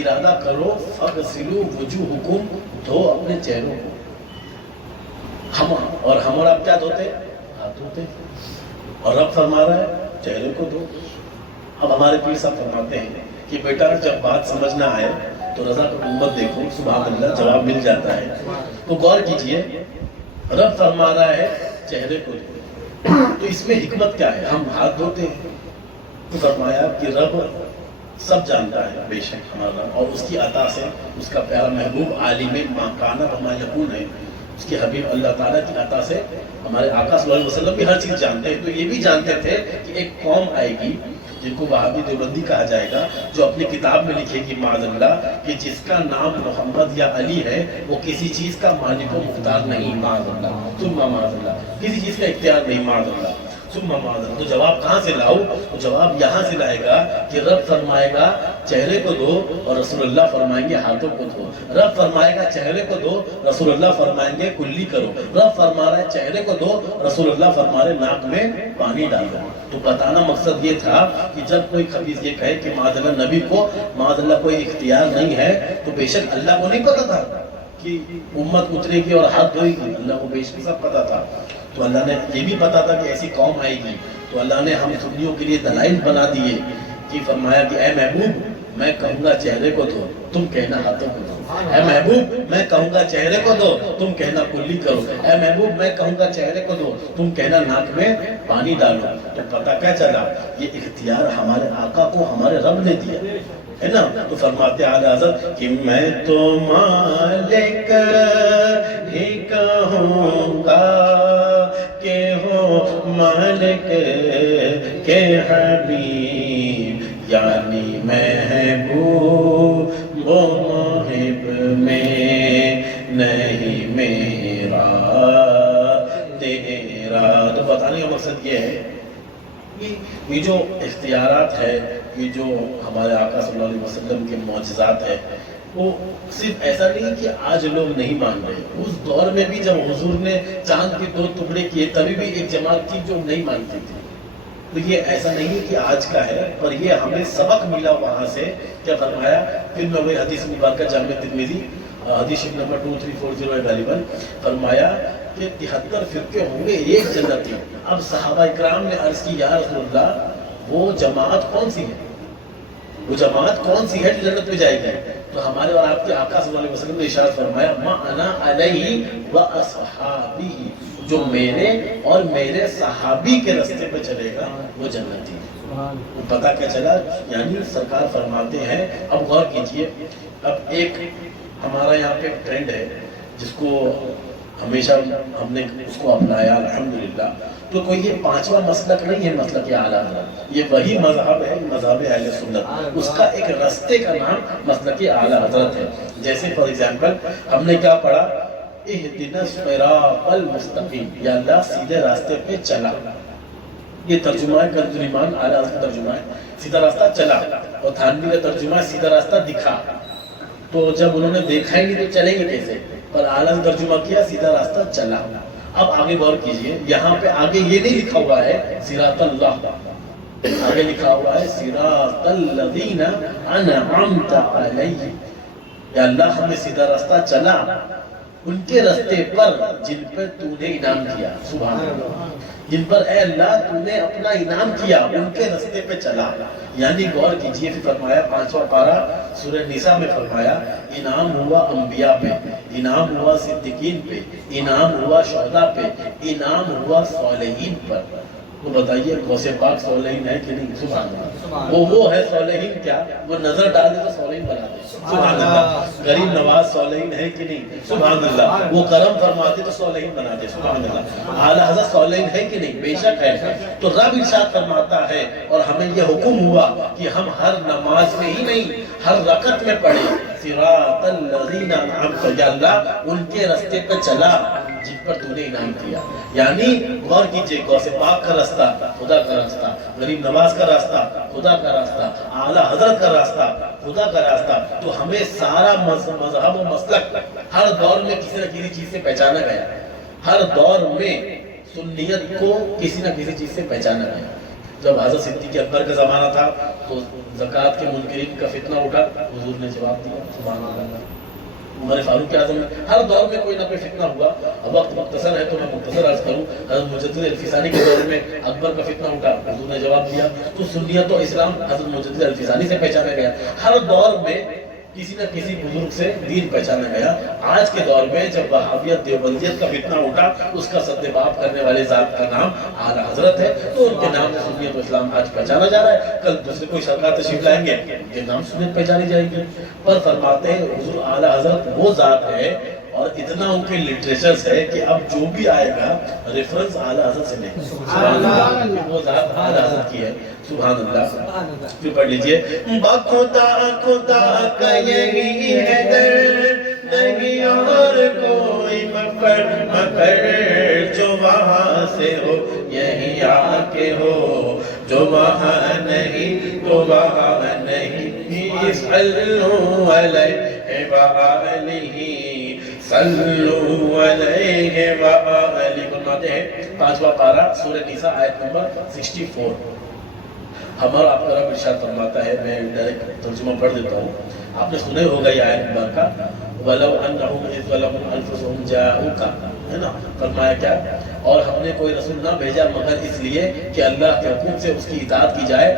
ارادہ کرو، فاغسلوا وجوہکم، دھو اپنے چہروں کو، ہم اور آپ کیا دھوتے؟ ہاتھ دھوتے، اور رب فرما رہا ہے چہرے کو دھو۔ اب ہمارے پیر صاحب فرماتے ہیں کہ بیٹا جب بات سمجھ نہ آئے تو رضا کو امت دیکھو، سبحان اللہ، جواب مل جاتا ہے۔ تو غور کیجئے، رب فرما رہا ہے چہرے کو دھو، تو اس میں حکمت کیا ہے؟ ہم ہاتھ دھوتے ہیں، تو فرمایا کہ رب سب جانتا ہے بے شک ہمارا، اور اس کی عطا سے اس کا پیارا محبوب عالم ما کان و ما یکون ہے، اس کے حبیب اللہ تعالیٰ کی عطا سے ہمارے آقا صلی اللہ علیہ وسلم بھی ہر چیز جانتے ہیں۔ تو یہ بھی جانتے تھے کہ ایک قوم آئے گی جن کو وہابی دیوبندی کہا جائے گا، جو اپنی کتاب میں لکھے گی معاذ اللہ کہ جس کا نام محمد یا علی ہے وہ کسی چیز کا مالک و مختار نہیں، معاذ اللہ، ثم معاذ اللہ، کسی چیز کا اختیار نہیں، معاذ اللہ، ثم معاذ اللہ۔ تو جواب کہاں سے لاؤ؟ تو جواب یہاں سے لائے گا کہ رب فرمائے گا چہرے کو دھو، اور رسول اللہ فرمائیں گے ہاتھوں کو دھو۔ رب فرمائے گا چہرے کو دھو، رسول اللہ فرمائیں گے کلی کرو۔ رب فرما رہا ہے چہرے کو دھو، رسول اللہ فرما رہے ناک میں پانی ڈالو۔ تو بتانا مقصد یہ تھا کہ جب کوئی خبیث یہ کہے کہ معاذ اللہ نبی کو معاذ اللہ کوئی اختیار نہیں ہے، تو بے شک اللہ کو نہیں پتا تھا کہ امت اترے گی اور ہاتھ دھوئے گی، اللہ کو بے شک سب پتا تھا۔ تو اللہ نے یہ بھی پتا تھا کہ ایسی قوم آئے گی، تو اللہ نے ہم سنیوں کے لیے دلائل بنا دیے کہ فرمایا کہ اے محبوب میں کہوں گا چہرے کو دھو، تم کہنا ہاتھوں کو دھو۔ اے محبوب میں کہوں گا چہرے کو دھو، تم کہنا کلی کرو۔ اے محبوب میں کہوں گا چہرے کو دھو، تم کہنا ناک میں پانی ڈالو۔ تو پتہ کیا چلا؟ یہ اختیار ہمارے آقا کو ہمارے رب نے دیا ہے نا۔ تو فرماتے اعلیٰ حضرت کہ میں تو مالک ہی کہوں گا کہ ہو مالک کے حبیب، یعنی محبوب و محب میں نہیں میرا تیرا۔ تو بتانے کا مقصد یہ ہے، یہ جو اختیارات ہے، یہ جو ہمارے آقا صلی اللہ علیہ وسلم کے معجزات ہے، وہ صرف ایسا نہیں کہ آج لوگ نہیں مان رہے، اس دور میں بھی جب حضور نے چاند کے 2 ٹکڑے کیے تبھی بھی ایک جماعت تھی جو نہیں مانتی تھی۔ تو یہ ایسا نہیں ہے کہ آج کا ہے، پر یہ ہمیں سبق ملا وہاں سے۔ کیا فرمایا؟ پھر میں وہی حدیث مبارکہ جامع ترمذی حدیث شریف نمبر 2340 ہے غالباً، فرمایا کہ 73 فرقے ہوں گے، ایک جنتی۔ اب صحابہ اکرام نے عرض کی یا رسول اللہ وہ جماعت کون سی ہے؟ وہ جماعت کون سی ہے جو جنت میں جائے گی؟ تو ہمارے اور آپ کے آقا صلی اللہ علیہ وسلم نے ارشاد فرمایا ما انا علیہ و اصحابی، جو میرے اور میرے صحابی کے راستے پہ چلے گا وہ جنتی ہے۔ پتہ کیا چلا؟ یعنی سرکار فرماتے ہیں، اب غور کیجئے، اب ایک ہمارا یہاں پہ ایک ٹرینڈ ہے جس کو ہمیشہ ہم نے اس کو اپنایا الحمدللہ. تو کوئی یہ پانچواں مسلک نہیں ہے مسلک اعلیٰ حضرت، یہ وہی مذہب ہے مذہب اہل سنت، اس کا ایک راستے کا نام مسلک اعلیٰ حضرت ہے. جیسے فار ایگزامپل ہم نے کیا پڑھا، اہدنا الصراط المستقیم، یا اللہ سیدھے راستے پہ چلا. یہ ترجمہ ہے کنز ایمان، اعلیٰ حضرت کا ترجمہ ہے سیدھا راستہ چلا، اور تھانوی کا ترجمہ ہے سیدھا راستہ دکھا. تو جب انہوں نے دیکھا ہی نہیں تو چلیں گے کیسے، پر اعلیٰ نے ترجمہ کیا سیدھا راستہ چلا. اب آگے غور کیجئے، یہاں پہ آگے یہ نہیں لکھا ہوا ہے صراط اللہ، آگے لکھا ہوا ہے صراط الذین انعمت علیہم. یا اللہ ہمیں سیدھا راستہ چلا ان کے راستے پر جن پر تو نے انعام کیا. سبحان اللہ، جن پر اے اللہ تو نے اپنا انعام کیا ان کے راستے پہ چلا. یعنی غور کیجئے، پھر فرمایا 5واں پارہ سورہ نساء میں فرمایا انعام ہوا انبیاء پہ، انعام ہوا صدیقین پہ، انعام ہوا شہداء پہ، انعام ہوا صالحین پر. تو بتائیے غوث پاک صالحین ہے کہ نہیں؟ سبحان اللہ. وہ ہے صالحین، کیا وہ نظر ڈال دے تو صالحین بنا دے. سبحان اللہ. غریب نواز صالحین ہے کہ نہیں؟ سبحان اللہ. وہ کرم فرماتے تو صالحین بنا دے. سبحان اللہ. اعلیٰ حضرت صالحین ہے کہ نہیں؟ بے شک ہے. تو رب ارشاد فرماتا ہے اور ہمیں یہ حکم ہوا کہ ہم ہر نماز میں ہی نہیں ہر رکعت میں پڑھیں صراط الذین انعمت، یا اللہ ان کے راستے پہ چلا جن پر تو نے انعام کیا. یعنی غور کیجئے، غوث پاک کا راستہ خدا کا راستہ، غریب نواز کا راستہ خدا کا راستہ، اعلیٰ حضرت کا راستہ خدا کا راستہ. تو ہمیں سارا مذہب و مسلک ہر دور میں کسی نہ کسی چیز سے پہچانا گیا. ہر دور میں سنیت کو کسی نہ کسی چیز سے پہچانا گیا. جب حضرت صدیق اکبر کا زمانہ تھا تو زکوٰۃ کے منکرین کا فتنہ اٹھا، حضور نے جواب دیا. سبحان اللہ. عمر فاروق اعظم میں ہر دور میں کوئی نہ کوئی فتنہ ہوا. اب وقت مختصر ہے تو میں مختصر عرض کروں. حضرت مجدد الفسانی کے دور میں اکبر کا فتنہ اٹھا، حضور نے جواب دیا. تو سنیت و اسلام حضرت مجدد الفسانی سے پہچانا گیا. ہر دور میں کسی نہ کسی بزرگ سے دین پہچانا گیا. آج کے دور میں جب وہابیت دیوبندیت کا فتنہ اٹھا، اس کا سدباب کرنے والے ذات کا نام اعلیٰ حضرت ہے. تو ان کے نام سے سنیت و اسلام آج پہچانا جا رہا ہے. کل دوسرے کوئی سرکار تشریف لائیں گے ان کے نام سنیت پہچانی جائے گی. پر فرماتے ہیں حضور اعلیٰ حضرت وہ ذات ہے اور اتنا ان کے لٹریچرز ہے کہ اب جو بھی آئے گا ریفرنس اعلیٰ حضرت سے لیں. سبحان اللہ. وہ ذات اعلیٰ حضرت کی ہے. سبحان اللہ. پھر پڑھ لیجئے بخدا خدا کا یہی ہے در، نہیں اور کوئی مفر مگر، جو وہاں سے ہو یہی آ کے ہو، جو وہاں نہیں تو وہاں نہیں. صلو علیہ وآلہ صلو علیہ وآلہ. فرماتے ہیں 5واں پارہ سورہ نساء آیت نمبر 64. ہمارا آپ کا رب ارشاد فرماتا ہے، میں ڈائریکٹ ترجمہ پڑھ دیتا ہوں. آپ نے سنے ہوگا یہ آیت مبارکہ، وَلَوْ أَنَّهُمْ إِذْ ظَلَمُوا أَنفُسَهُمْ جَاءُوكَ، ہے نا. فرمایا کیا، اور ہم نے کوئی رسول نہ بھیجا مگر اس لیے کہ اللہ کے حکم سے اس کی اطاعت کی جائے،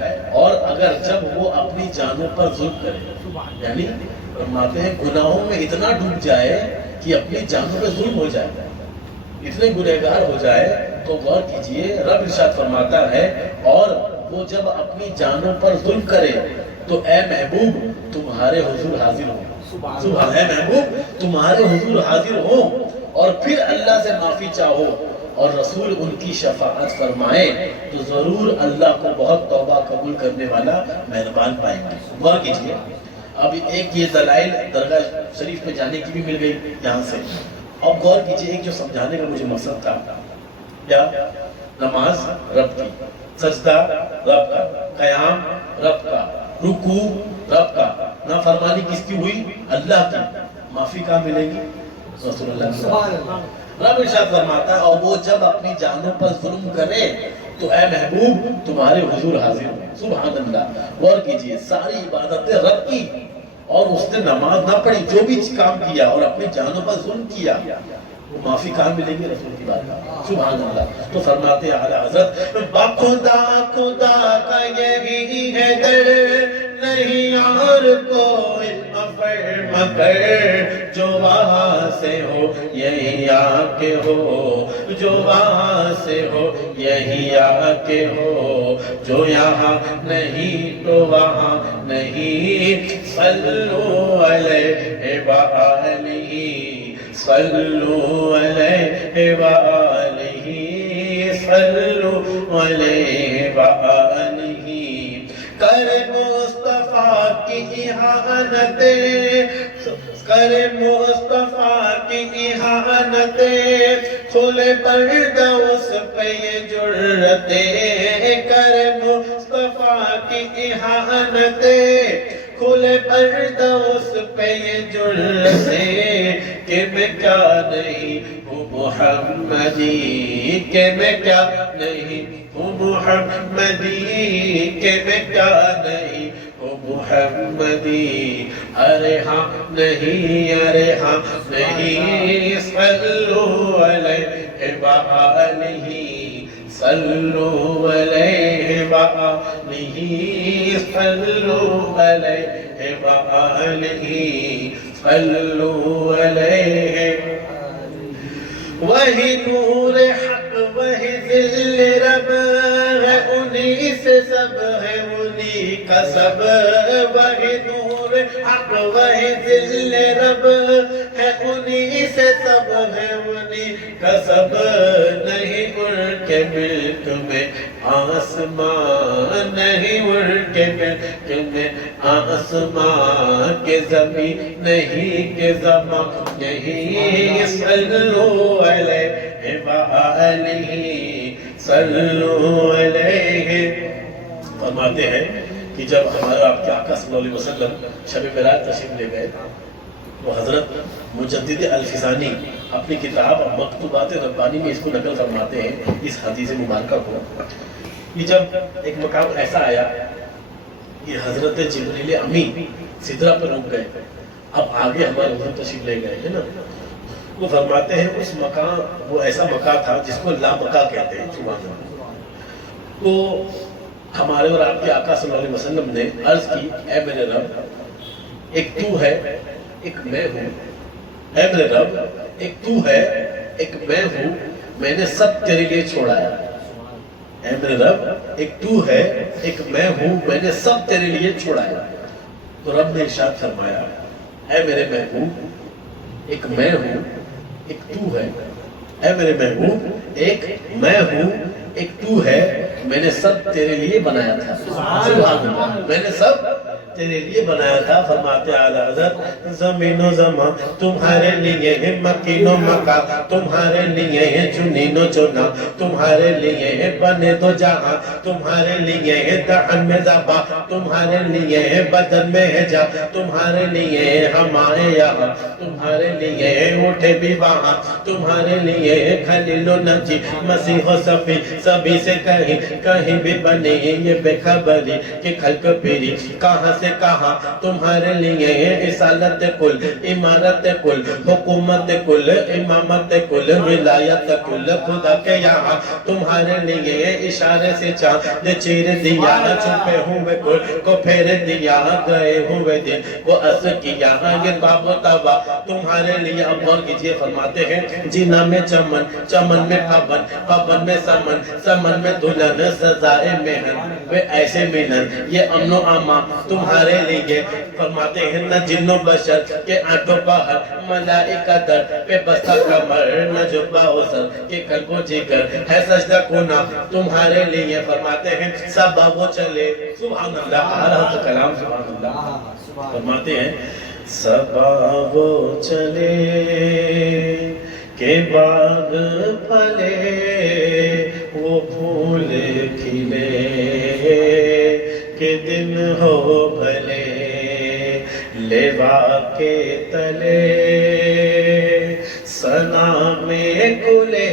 اور اگر جب وہ اپنی جانوں پر ظلم کرے. یعنی فرماتے ہیں گناہوں میں اتنا ڈوب جائے کہ اپنی جانوں پہ ظلم ہو جائے، اتنے گنہگار ہو جائے. تو غور کیجئے، رب ارشاد فرماتا ہے اور وہ جب اپنی جانوں پر ظلم کرے تو اے محبوب تمہارے حضور حاضر ہو. سبحان. اے محبوب تمہارے حضور حاضر ہو اور پھر اللہ سے معافی چاہو اور رسول ان کی شفاعت فرمائے تو ضرور اللہ کو بہت توبہ قبول کرنے والا مہربان پائیں گے. غور کیجئے، اب ایک یہ دلائل درگاہ شریف پہ جانے کی بھی مل گئی یہاں سے. اب غور کیجئے، ایک جو سمجھانے کا مجھے مقصد تھا، کیا نماز رب کی، سجدہ رب کا، قیام رب کا، رکوع رب کا، نافرمانی کس کی ہوئی؟ اللہ کی. معافی کہاں ملے گی؟ رسول اللہ صلی اللہ علیہ وسلم. رب ارشاد فرماتا ہے اور وہ جب اپنی جانوں پر ظلم کرے تو اے محبوب تمہارے حضور حاضر ہوں. سبحان اللہ. غور کیجئے، ساری عبادتیں رب کی اور اس نے نماز نہ پڑھی، جو بھی کام کیا اور اپنی جانوں پر ظلم کیا، وہ معافی کہاں ملے گی؟ رسول کی بات. سبحان اللہ. تو فرماتے ہیں اعلیٰ حضرت بخدا خدا کا یہی ہے در، نہیں اور کوئی مفر مگر، جو وہاں سے ہو یہی آ کے ہو، جو وہاں سے ہو یہی آ کے ہو، جو یہاں نہیں تو وہاں نہیں. صلو علیہ وآلہ صلوا علیہ وآلہ صلوا علیہ وآلہ کر مصطفیٰ کی احانتیں کر مصطفیٰ کی احانتیں کھلے پردہ اس پہ یہ جرتیں کر مصطفیٰ کی احانتیں کھلے پردہ اس پہ یہ جرتیں کہ میں کیا نہیں ہوں محمدی کہ میں کیا نہیں ہوں محمدی کہ میں کیا نہیں ہوں محمدی ارے ہاں نہیں ارے ہاں نہیں صلو علیہ وآلہ صلو علیہ وآلہ صلو علیہ وآلہ صلو علیہ وہی نور حق وہی ذل رب ہے انہی سے سب ہے انہی کا سب وہی نور حق وہی ذل رب ہے انہی سے سب ہے انہی کا سب نہیں اڑ کے ملک میں آسمان نہیں اڑ کے ملک میں آسمان کے زمین نہیں کہ زمان نہیں صلو علیہ وآلہ صلو علیہ فرماتے ہیں کہ جب ہمارا آپ کے آقا صلی اللہ علیہ وسلم شب معراج تشریف لے گئے وہ حضرت مجدد الفسانی اپنی کتاب مکتوبات ربانی میں اس کو نقل فرماتے ہیں اس حدیث مبارکہ کو کہ جب ایک مقام ایسا آیا کہ حضرت جبریل امین سدرہ پر رک گئے اب آگے ہمارے حضور تشریف لے گئے ہیں نا وہ فرماتے ہیں اس مقام وہ ایسا مقام تھا جس کو لا مقام کہتے ہیں تو ہمارے اور آپ کے آقا صلی اللہ علیہ وسلم نے عرض کی اے میرے رب ایک تو ہے ایک میں ہوں اے میرے رب ایک تو ہے ایک میں ہوں میں نے سب تیرے لیے چھوڑا ہے اے میرے رب ایک تو ہے ایک میں ہوں میں نے سب تیرے لیے چھوڑا ہے تو رب نے ارشاد فرمایا اے میرے محبوب ایک میں ہوں ایک تو ہے اے میرے محبوب ایک میں ہوں ایک تو ہے میں نے سب تیرے لیے بنایا تھا سبحان اللہ میں نے سب تیرے لیے بنایا تھا فرماتے اعلی حضرت زمین و زمان تمہارے لیے ہے مکین و مکہ تمہارے لیے ہے چنین و چنا تمہارے لیے ہے بنے دو جہاں تمہارے لیے ہے دہن میں زبا تمہارے لیے ہے بدن میں ہے جا تمہارے لیے ہے ہمارے یہاں تمہارے لیے ہے اٹھے بھی وہاں تمہارے لیے ہے خلیل و نجی مسیح و صفی سبھی سے کہیں بھی بنے یہ بے خبری کہ خلق پیری کہاں سے کہاں تمہارے لیے ہے رسالت کل امارت کل حکومت کل امامت کل ولایت کل خدا کے یہاں تمہارے لیے ہے اشارے سے چاند چیر دیا چھپے ہوئے کل کو پھیر دیا گئے ہوئے دن کو اس کیا یہ باب و تبا تمہارے لیے اب غور کیجئے فرماتے ہیں جینا میں چمن چمن میں پابن پابن میں سمن سمن میں دلہن سزائے مہن وہ ایسے ملن یہ امن و امان تمہارے لیے فرماتے ہیں نہ جن و بشر کے آنٹوں پہر ملائکہ در پہ بستا کمر نہ جبا و سر کے قلب و جگر ہے سجدہ کنا تمہارے لیے فرماتے ہیں سبا وہ چلے سبحان اللہ اعلیٰ کلام سبحان اللہ فرماتے ہیں سبا وہ چلے کہ باغ پھلے وہ پھول کھلے کہ دن ہو بھلے لیوا کے تلے ثنا میں کھلے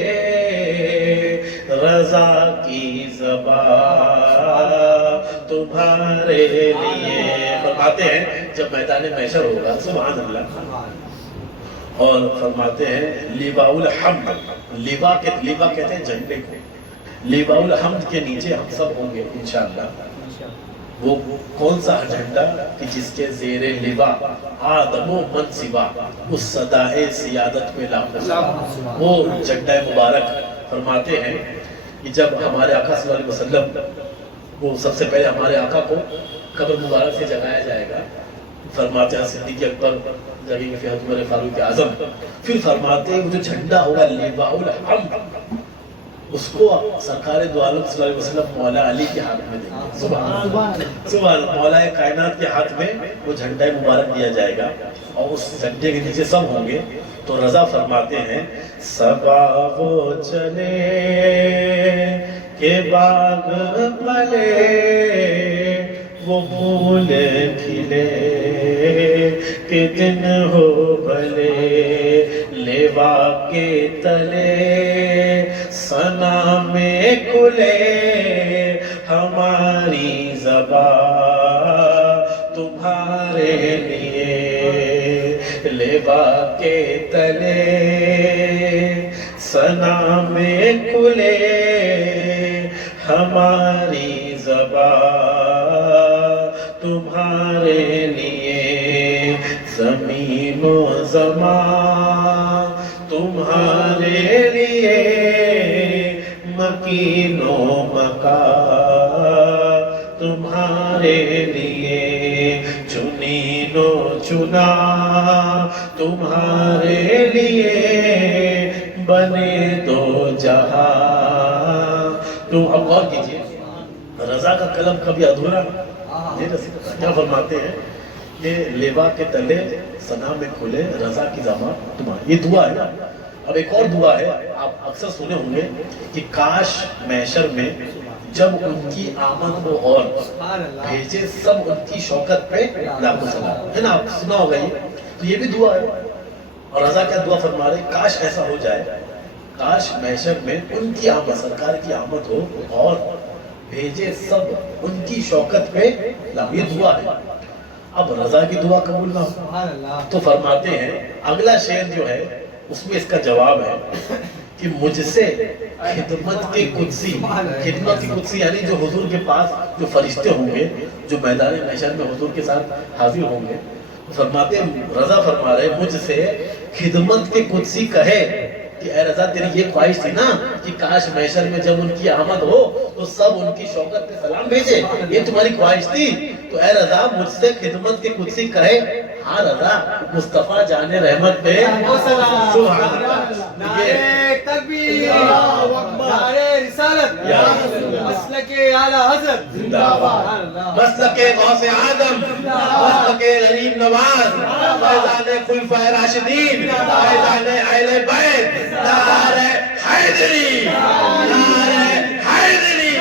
رضا کی زبان تمہارے لیے فرماتے ہیں جب میدان محشر ہوگا سبحان اللہ اور فرماتے ہیں لیوا الحمد لیوا کہتے ہیں جھنڈے کو لیوا الحمد کے نیچے ہم سب ہوں گے انشاءاللہ وہ کون سا جھنڈا کہ جس کے زیر لیوا آدم و من سوا اس صدائے سیادت میں لاپتا وہ جھنڈا مبارک فرماتے ہیں کہ جب ہمارے آقا صلی اللہ علیہ وسلم وہ سب سے پہلے ہمارے آقا کو قبر مبارک سے جگایا جائے گا فرماتے ہیں صدیق اکبر جگہ فی حضور فاروق اعظم، پھر فرماتے ہیں وہ جو جھنڈا ہوگا لواء الحمد، اس کو سرکار دو عالم صلی اللہ علیہ وسلم مولا علی کے ہاتھ میں دیں گے. سبحان اللہ، سبحان اللہ. مولا کائنات کے ہاتھ میں وہ جھنڈا مبارک دیا جائے گا اور اس جھنڈے کے نیچے سب ہوں گے. تو رضا فرماتے ہیں صبا وہ چلے کہ باغ پلے، وہ پھول کھلے کہ دن ہو بھلے، لیوا کے تلے ثنا میں کھلے ہماری زبان تمہارے لیے، لیوا کے تلے ثنا میں کھلے ہماری زبان تمہارے لیے، زمین و زمان تمہارے لیے، مکین و مکان تمہارے لیے، چنین و چنا تمہارے لیے، بنے دو جہاں تم. اب غور کیجئے، رضا کا قلم کبھی ادھورا نہیں رہ سکتا. کیا فرماتے ہیں کہ لیوا کے تلے ثنا میں کھلے رضا کی زبان تمہاری. یہ دعا ہے نا. اب ایک اور دعا ہے، آپ اکثر سنے ہوں گے کہ کاش محشر میں جب ان کی آمد ہو اور بھیجے سب ان کی شوکت پہ لاکھوں سلام، ہے نا. آپ سنا ہوگا یہ. تو یہ بھی دعا ہے. اور رضا کیا دعا فرما رہے، کاش ایسا ہو جائے، کاش محشر میں ان کی آمد، سرکار کی آمد ہو اور بھیجے سب ان کی شوکت پہ لاکھوں. یہ دعا ہے. اب رضا کی دعا قبول نہ ہو تو فرماتے ہیں اگلا شعر جو ہے اس میں اس کا جواب ہے کہ مجھ سے خدمت کے قدسی، خدمت کی قدسی یعنی جو حضور کے پاس جو فرشتے ہوں گے، جو میدان محشر میں حضور کے ساتھ حاضر ہوں گے، فرماتے ہیں رضا فرما رہے مجھ سے خدمت کے قدسی کہے کہ اے رضا تیری یہ خواہش تھی نا کہ کاش محشر میں جب ان کی آمد ہو تو سب ان کی شوکت پہ سلام بھیجے، یہ تمہاری خواہش تھی. تو اے رضا مجھ سے خدمت کے قدسی کہے ہاں رضا مصطفیٰ جان رحمت پہ سبحان اللہ. نعرہ تکبیر، نعرہ رسالت، مسلک اعلی حضرت زندہ باد، مسلک غوث اعظم، مسلک غریب نواز، فیضان خلفائے راشدین، فیضان اہل بیت، نعرہ حیدری، نعرہ حیدری.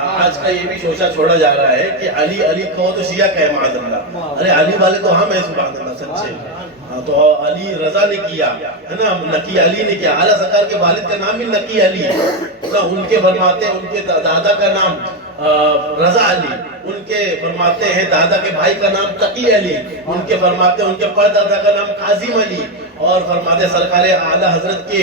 آج کا یہ بھی شوشہ چھوڑا جا رہا ہے کہ علی علی کہو تو شیعہ کہے معاذ اللہ. ارے علی والے تو ہم ہیں سبحان اللہ سچے. تو علی رضا نے کیا ہے نا، نقی علی نے کیا. اعلیٰ سرکار کے والد کا نام بھی نقی علی ہے. ان کے فرماتے ہیں ان کے دادا کا نام رضا علی، ان کے فرماتے ہیں دادا کے بھائی کا نام تقی علی، ان کے فرماتے ہیں ان کے پردادا کا نام قاسم علی، اور فرماتے ہیں سرکار اعلیٰ حضرت کے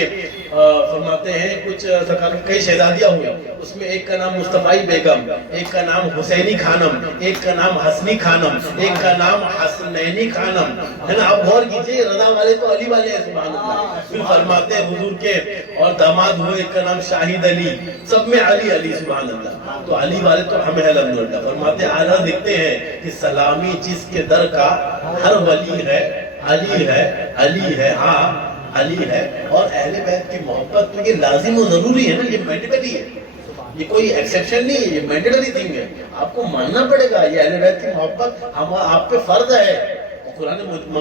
فرماتے ہیں کچھ سرکار کئی شہزادیاں ہوئی، اس میں ایک کا نام مصطفی بیگم، ایک کا نام حسینی خانم، ایک کا نام حسنی خانم، ایک کا نام حسنینی خانم، ہے نا. آپ غور کیجئے رضا والے تو علی والے ہیں سبحان اللہ. پھر فرماتے ہیں حضور کے اور داماد ہوئے ایک کا نام شاہد علی، سب میں علی علی سبحان اللہ. تو علی والے تو ہمیں الحمدللہ. فرماتے ہیں اعلیٰ دیکھتے ہیں کہ سلامی جس کے در کا ہر ولی ہے، علی ہے، علی ہے، ہاں علی ہے. اور اہل بیت کی محبت تو یہ لازم و ضروری ہے نا، یہ مینڈیٹری ہے، یہ کوئی ایکسیپشن نہیں ہے، یہ مینڈیٹری تھنگ ہے. آپ کو ماننا پڑے گا یہ اہل بیت کی محبت آپ پہ فرض ہے. قرآن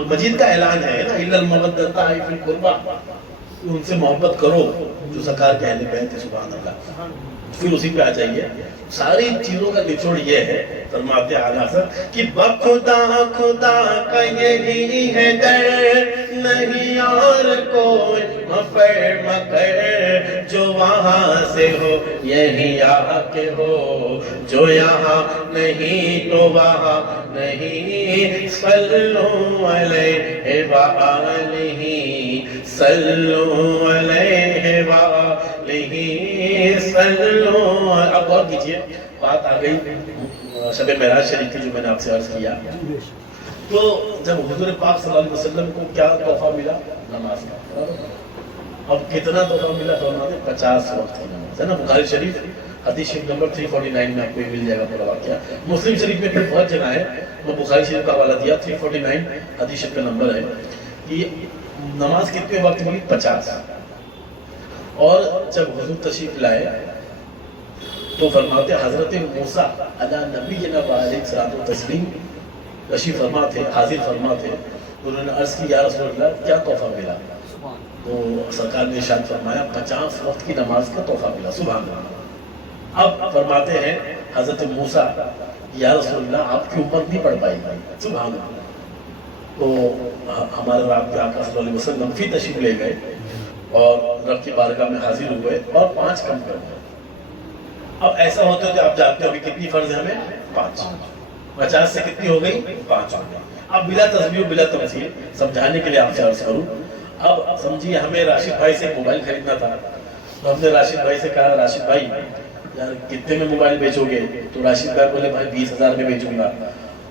مجید کا اعلان ہے نا الا المودۃ فی القربى، ان سے محبت کرو جو سرکار کے اہل بیت ہے سبحان اللہ. پھر اسی پہ آ جائیے. ساری چیزوں کا نچوڑ یہ ہے فرماتے ہیں اعلیٰ حضرت کہ بخدا خدا کا یہی ہے در، نہیں اور کوئی مفر مگر، جو وہاں سے ہو یہی آ کے ہو، جو یہاں نہیں تو وہاں نہیں. صلو علیہ وآلہ، صلو علیہ وآلہ، صلو. اب غور کیجئے بات آ گئی شب معراج شریف کی جو میں نے آپ سے عرض کیا. تو جب حضور پاک صلی اللہ علیہ وسلم کو کیا تحفہ ملا؟ نماز کا. اب کتنا تحفہ ملا؟ فرماتے 50 وقت کی نماز ہے نا. بخاری شریف حدیث شریف نمبر 349 میں آپ کو یہ مل جائے گا پورا واقعہ. مسلم شریف میں پھر بہت جگہ ہے, وہ بخاری شریف کا حوالہ دیا, 349 حدیث شریف کا نمبر ہے کہ نماز کتنے وقت ہوئی؟ 50. اور جب حضور تشریف لائے تو فرماتے حضرت موسیٰ علی نبینا علیہ الصلوۃ والتسلیم تشریف فرما تھے, حاضر فرما تھے. انہوں نے عرض کی یا رسول اللہ کیا تحفہ ملا؟ تو سرکار نے ارشاد فرمایا 50 وقت کی نماز کا تحفہ ملا. سبحان اللہ. اب فرماتے ہیں حضرت موسیٰ یا رسول اللہ آپ کی امت نہیں پڑھ پائی. سبحان اللہ. تو ہمارے آپ کے آقا صلی اللہ علیہ وسلم فی تشریف لے گئے اور رب کی بارگاہ میں حاضر ہوئے اور 5 کم کر گئے. اب ایسا ہوتا ہے کہ آپ جانتے ہو کہ کتنی فرض ہے ہمیں؟ 5. 50 سے کتنی ہو گئی؟ 5 ہو گئی. اب بلا تصویر بلا تمثیل سمجھانے کے لیے آپ سے عرض کروں. اب سمجھیے ہمیں راشد بھائی سے موبائل خریدنا تھا, تو ہم نے راشد بھائی سے کہا راشد بھائی یار کتنے میں موبائل بیچو گے؟ تو راشد بھائی بولے بھائی 20,000 میں بیچوں گا.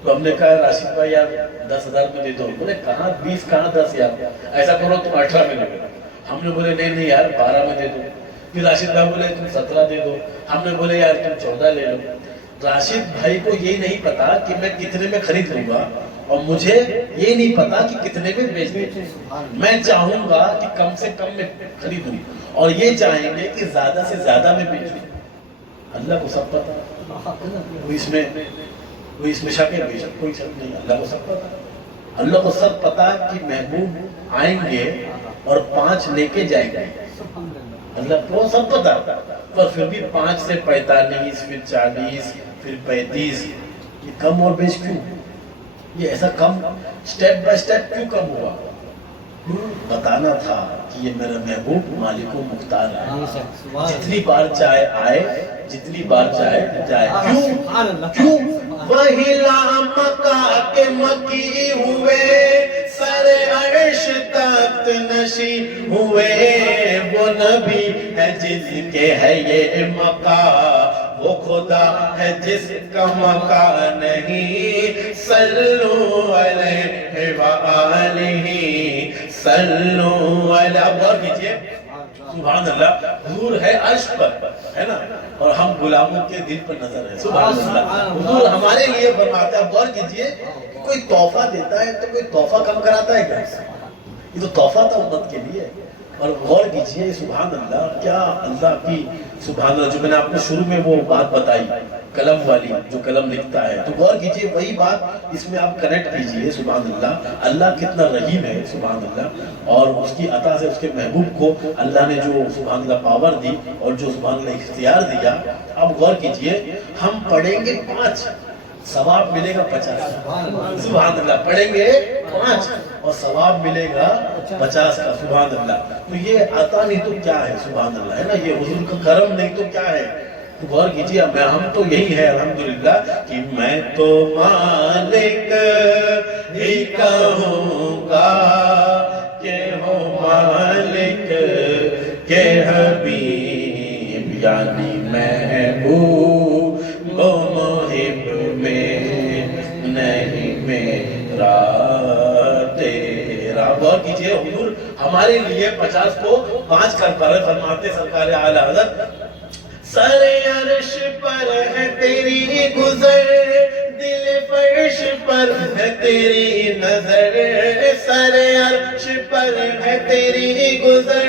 تو ہم نے کہا راشد بھائی یار 10,000 میں دے دو. بولے کہاں 20 کہاں 10 یار, ایسا کرو تم 18 میں لے. ہم نے بولے نہیں یار 12 میں دے دو. پھر راشد بھائی بولے تم 17 دے دو. ہم نے بولے یار تم 14 لے لو. راشد بھائی کو یہ نہیں پتا کہ میں کتنے میں خرید لوں گا, اور مجھے یہ نہیں پتا کہ کتنے میں بیچ دوں. میں چاہوں گا کہ کم سے کم میں خریدوں, اور یہ چاہیں گے کہ زیادہ سے زیادہ میں بیچوں. اللہ کو سب پتا, کوئی اس میں شک ہے؟ بے شک کوئی شک نہیں. اللہ کو سب پتا. اللہ کو سب پتا کہ محبوب آئیں گے اور 5 لے کے جائیں گے. اللہ کو سب پتا, پر پھر بھی 5 سے 45 پھر 40 پھر 35, یہ کم اور بیش کیوں؟ یہ ایسا کم سٹیپ بائی سٹیپ کیوں کم ہوا؟ بتانا تھا کہ یہ میرا محبوب مالک و مختار ہے, جتنی بار چاہے آئے, جتنی بار چاہے جائے. کیوں وہی لامکا کے مکی ہوئے, سر عرش تخت نشین ہوئے. وہ نبی ہے جس کے ہے یہ مکہ, وہ خدا ہے جس کا مکہ نہیں. صلو علیہ وآلہ صلو علیہ. غور کیجئے سبحان اللہ, حضور ہے عرش پر, ہے نا, اور ہم غلاموں کے دل پر نظر ہے. سبحان اللہ. حضور ہمارے لیے فرماتا ہے. غور کیجئے کوئی تحفہ دیتا ہے تو کوئی تحفہ کم کراتا ہے کیا؟ یہ تو تحفہ تھا امت کے لیے. اور غور کیجئے سبحان اللہ, کیا اللہ کی سبحان اللہ. جو میں نے آپ کو شروع میں وہ بات بتائی قلم والی, جو قلم لکھتا ہے, تو غور کیجئے وہی بات اس میں آپ کنیکٹ کیجئے. سبحان اللہ, اللہ کتنا رحیم ہے. سبحان اللہ. اور اس کی عطا سے اس کے محبوب کو اللہ نے جو سبحان اللہ پاور دی اور جو سبحان اللہ اختیار دیا. اب غور کیجئے ہم پڑھیں گے 5, ثواب ملے گا 50. سبحان اللہ. پڑھیں گے 5 اور ثواب ملے گا 50 کا. سبحان اللہ. تو یہ عطا نہیں تو کیا ہے؟ سبحان اللہ, ہے نا, یہ حضور کا کرم نہیں تو کیا ہے؟ تو غور کیجئے ہم تو یہی ہے الحمدللہ کہ میں تو مالک ہی کہوں گا کہ ہو مالک کے حبیب, یعنی محبوب و محب میں نہیں میرا تیرا. غور کیجئے حضور ہمارے لیے 50 کو 5 کر پا رہے. فرماتے سرکار اعلی حضرت سر عرش پر ہے تیری گزر, دل فرش پر ہے تیری نظر. سر عرش پر ہے تیری گزر,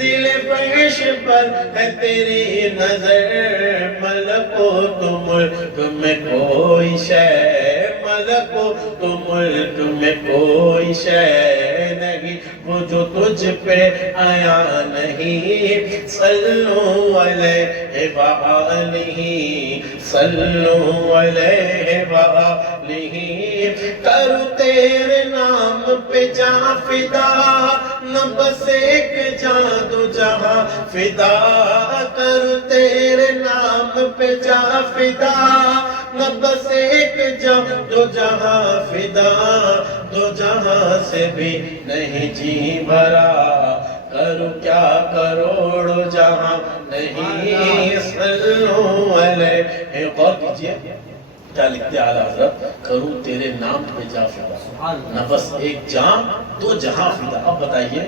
دل فرش پر ہے تیری نظر. ملکوت ملک میں کوئی شے, ملکوت ملک میں کوئی شے نہیں وہ جو تجھ پہ آیا نہیں. صلو علیہ وآلہ صلو علیہ وآلہ. کرو تیرے نام پہ جہاں فدا, نہ بس ایک جہاں دو جہاں فدا. کرو تیرے نام پہ جہاں فدا, نہ بس ایک جہاں دو جہاں فدا. دو جہاں سے بھی نہیں جی بھرا, کرو کیا کروڑ جہاں نہیں. صلو علیہ. غور کیجئے کیا لکھتے اعلیٰ حضرت, کروں تیرے نام پہ جا فدا, نہ بس ایک جہاں دو جہاں فدا. اب بتائیے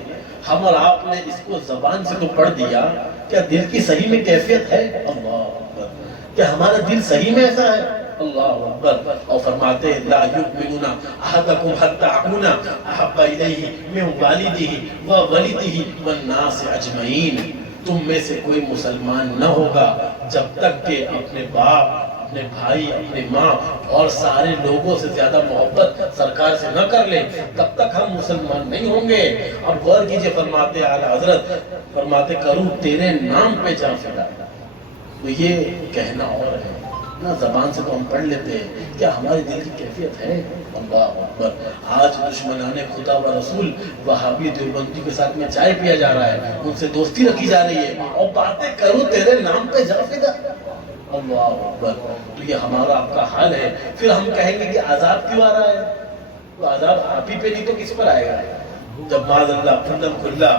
ہم اور آپ نے اس کو زبان سے تو پڑھ دیا, کیا دل کی صحیح میں کیفیت ہے؟ اللہ اکبر، کیا ہمارا دل صحیح میں ایسا ہے؟ اللہ اکبر. اور فرماتے ہیں لا یؤمنون احدکم حتی اکون احب الیہ من والدہ وولدہ والناس اجمعین. تم میں سے کوئی مسلمان نہ ہوگا جب تک کہ اپنے باپ، اپنے بھائی، اپنے ماں اور سارے لوگوں سے زیادہ محبت سرکار سے نہ کر لیں، تب تک ہم مسلمان نہیں ہوں گے. اب غور کیجئے، فرماتے اعلیٰ حضرت، فرماتے کروں تیرے نام پہ جان فدا. تو یہ کہنا اور ہے نا، زبان سے تو ہم پڑھ لیتے ہیں، کیا ہمارے دل کی کیفیت ہے؟ اللہ اکبر. آج دشمنان خدا و رسول وہابی دیوبندی کے ساتھ میں چائے پیا جا رہا ہے، ان سے دوستی رکھی جا رہی ہے، اور باتیں کروں تیرے نام پہ جا فدا. اللہ اکبر. تو یہ ہمارا آپ کا حال ہے. پھر ہم کہیں گے کہ عذاب کیوں آ رہا ہے؟ تو عذاب آپ ہی پہ نہیں تو کس پر آئے گا؟ جب معاذ اللہ کھلا کھلا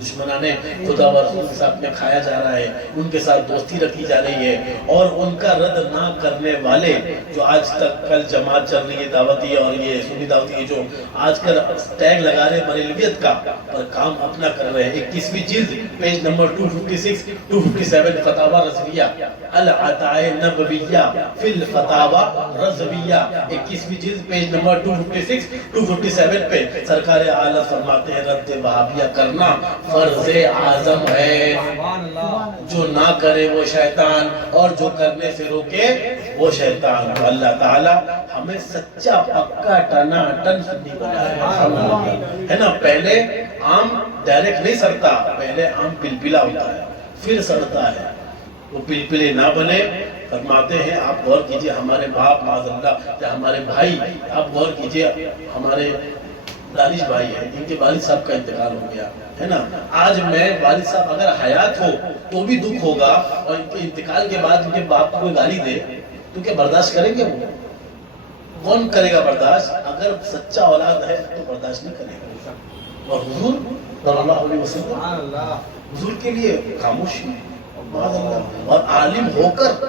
دشمنان خدا و رسول کے ساتھ میں کھایا جا رہا ہے، ان کے ساتھ دوستی رکھی جا رہی ہے، اور ان کا رد نہ کرنے والے جو آج تک کل جماعت چل رہی ہے دعوتی اور یہ سنی دعوتی جو آج کل ٹیگ لگا رہے بریلویت کا پر کام اپنا کر رہے ہیں. 21ویں جلد پیج نمبر 256 257 فتاوی رضویہ العطائے نبویہ فی الفتاوی رضویہ، 21ویں جلد پیج نمبر 256 257 پہ سرکار اعلیٰ فرماتے ہیں رد وہابیہ کرنا فرض اعظم ہے. جو نہ کرے وہ شیطان، اور جو کرنے سے روکے وہ شیطان. اللہ تعالی ہمیں سچا پکا ٹنا ٹن سنی بنائے ہے نا. پہلے آم ڈائریکٹ نہیں سڑتا، پہلے آم پلپلا ہوتا ہے پھر سڑتا ہے. وہ پلپلے نہ بنے. فرماتے ہیں آپ غور کیجئے، ہمارے باپ معاذ اللہ یا ہمارے بھائی، آپ غور کیجئے، ہمارے دانش بھائی ہیں، ان کے والد صاحب کا انتقال ہو گیا ہے نا. آج میں والد صاحب اگر حیات ہو تو بھی دکھ ہوگا، اور ان کے انتقال کے بعد ان کے باپ کو گالی دے تو کیا برداشت کریں گے؟ وہ کون کرے گا برداشت؟ اگر سچا اولاد ہے تو برداشت نہیں کرے گا. اور حضور صلی اللہ علیہ وسلم حضور کے لیے خاموشی. اور عالم ہو کر،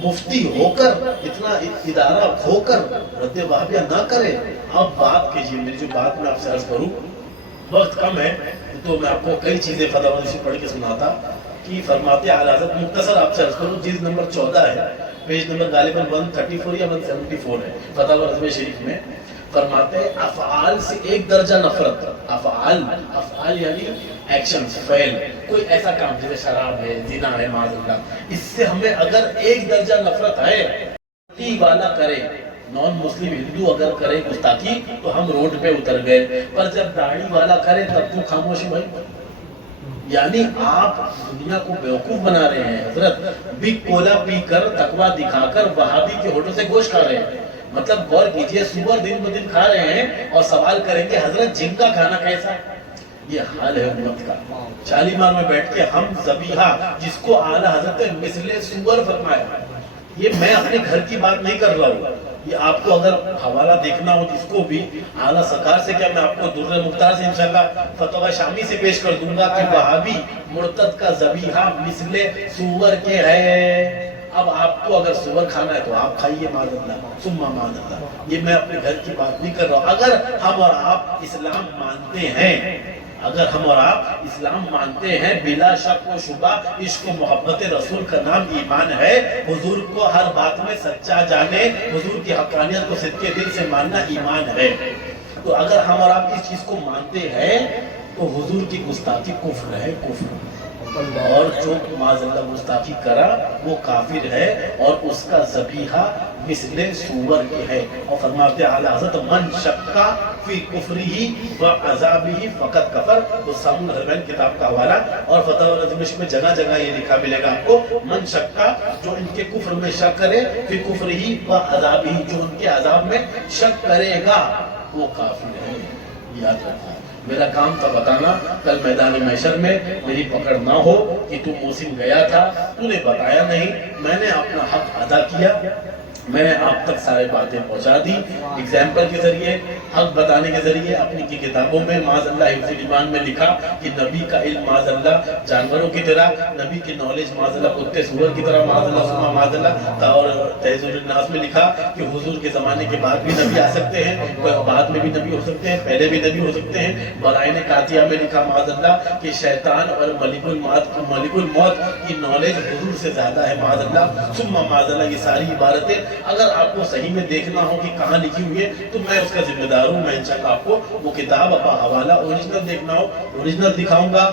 مفتی ہو کر، اتنا ادارہ ہو کر رد وہابیہ نہ کرے. اب بات کیجئے، میری جو بات میں آپ سے عرض کروں، وقت کم ہے تو میں آپ کو کئی چیزیں فتاوی سے پڑھ کے سناتا کہ فرماتے اعلیٰ حضرت. مختصر آپ سے عرض کروں، جلد نمبر 14 ہے، پیج نمبر غالباً 134 یا 174 ہے فتاوی رضویہ شریف میں. فرماتے ہیں افعال سے ایک درجہ نفرت. افعال یعنی ایکشن، فعل، کوئی ایسا کام جیسے شراب ہے، زنا ہے، معاذ اللہ، اس سے ہمیں اگر ایک درجہ نفرت ہے، گستاخی والا کرے، نان مسلم ہندو اگر کرے گستاخی تو ہم روڈ پہ اتر گئے، پر جب داڑھی والا کرے تب تو خاموشی بھائی. یعنی آپ دنیا کو بیوقوف بنا رہے ہیں. حضرت بگ کولا پی کر، تقویٰ دکھا کر وہابی کے ہوٹل سے گوشت کھا رہے ہیں. مطلب غور کیجئے، سور دن بہ دن کھا رہے ہیں اور سوال کریں گے حضرت جن کا کھانا کیسا ہے؟ یہ حال ہے امت کا. شالیمار میں بیٹھ کے ہم ذبیحہ، جس کو اعلیٰ حضرت مثل سور فرمایا، یہ میں اپنے گھر کی بات نہیں کر رہا ہوں، یہ آپ کو اگر حوالہ دیکھنا ہو جس کو بھی اعلیٰ سرکار سے، کیا میں آپ کو در مختار سے انشاءاللہ فتویٰ شامی سے پیش کر دوں گا کہ وہابی مرتد کا ذبیحہ مثل سور کے ہے. اب آپ کو اگر سور کھانا ہے تو آپ کھائیے، معاذ اللہ ثم معاذ اللہ. یہ میں اپنے گھر کی بات نہیں کر رہا ہوں. اگر ہم اور آپ اسلام مانتے ہیں، اگر ہم اور آپ اسلام مانتے ہیں، بلا شک و شبہ عشق و محبت رسول کا نام ایمان ہے. حضور کو ہر بات میں سچا جانے، حضور کی حقانیت کو صدقے دل سے ماننا ایمان ہے. تو اگر ہم اور آپ اس چیز کو مانتے ہیں تو حضور کی گستاخی کفر ہے، کفر. اور جو معاذ اللہ گستاخی کرا وہ کافر ہے، اور اس کا ذبیحہ مثل سور کے ہے. اور فرماتے اعلیٰ حضرت من شکا فی کفرہ و عذابہ فقط کفر. تو سامون الحرمین کتاب کا حوالہ اور فتاوی رضویہ میں جگہ جگہ یہ لکھا ملے گا آپ کو، من شکا، جو ان کے کفر میں شک کرے، فی کفرہ و عذابہ، جو ان کے عذاب میں شک کرے گا وہ کافر ہے. یاد رکھنا. میرا کام تھا بتانا، کل میدان محشر میں میری پکڑ نہ ہو کہ تو موسم گیا تھا، تو نے بتایا نہیں، میں نے اپنا حق ادا کیا. میں نے آپ تک سارے باتیں پہنچا دی، ایگزامپل کے ذریعے، حق بتانے کے ذریعے۔ اپنی کی کتابوں میں معاذ اللہ حفظ الایمان میں لکھا کہ نبی کا علم معاذ اللہ جانوروں کی طرح، نبی کی نالج معاذ اللہ کتے سور کی طرح معاذ اللہ ثم معاذ اللہ، اور تہذیب الناس میں لکھا کہ حضور کے زمانے کے بعد بھی نبی آ سکتے ہیں، بعد میں بھی نبی ہو سکتے ہیں، پہلے بھی نبی ہو سکتے ہیں۔ برائن قاطیہ میں لکھا معاذ اللہ کہ شیطان اور ملک الموت کی نالج حضور سے زیادہ ہے معاذ اللہ ثم معاذ اللہ۔ یہ ساری عبارتیں اگر آپ کو صحیح میں دیکھنا ہو کہ کہاں لکھی ہوئی ہے تو میں اس کا ذمہ دار ہوں۔ میں انشاءاللہ آپ کو وہ کتاب کا حوالہ اوریجنل دیکھنا ہو اوریجنل دکھاؤں گا،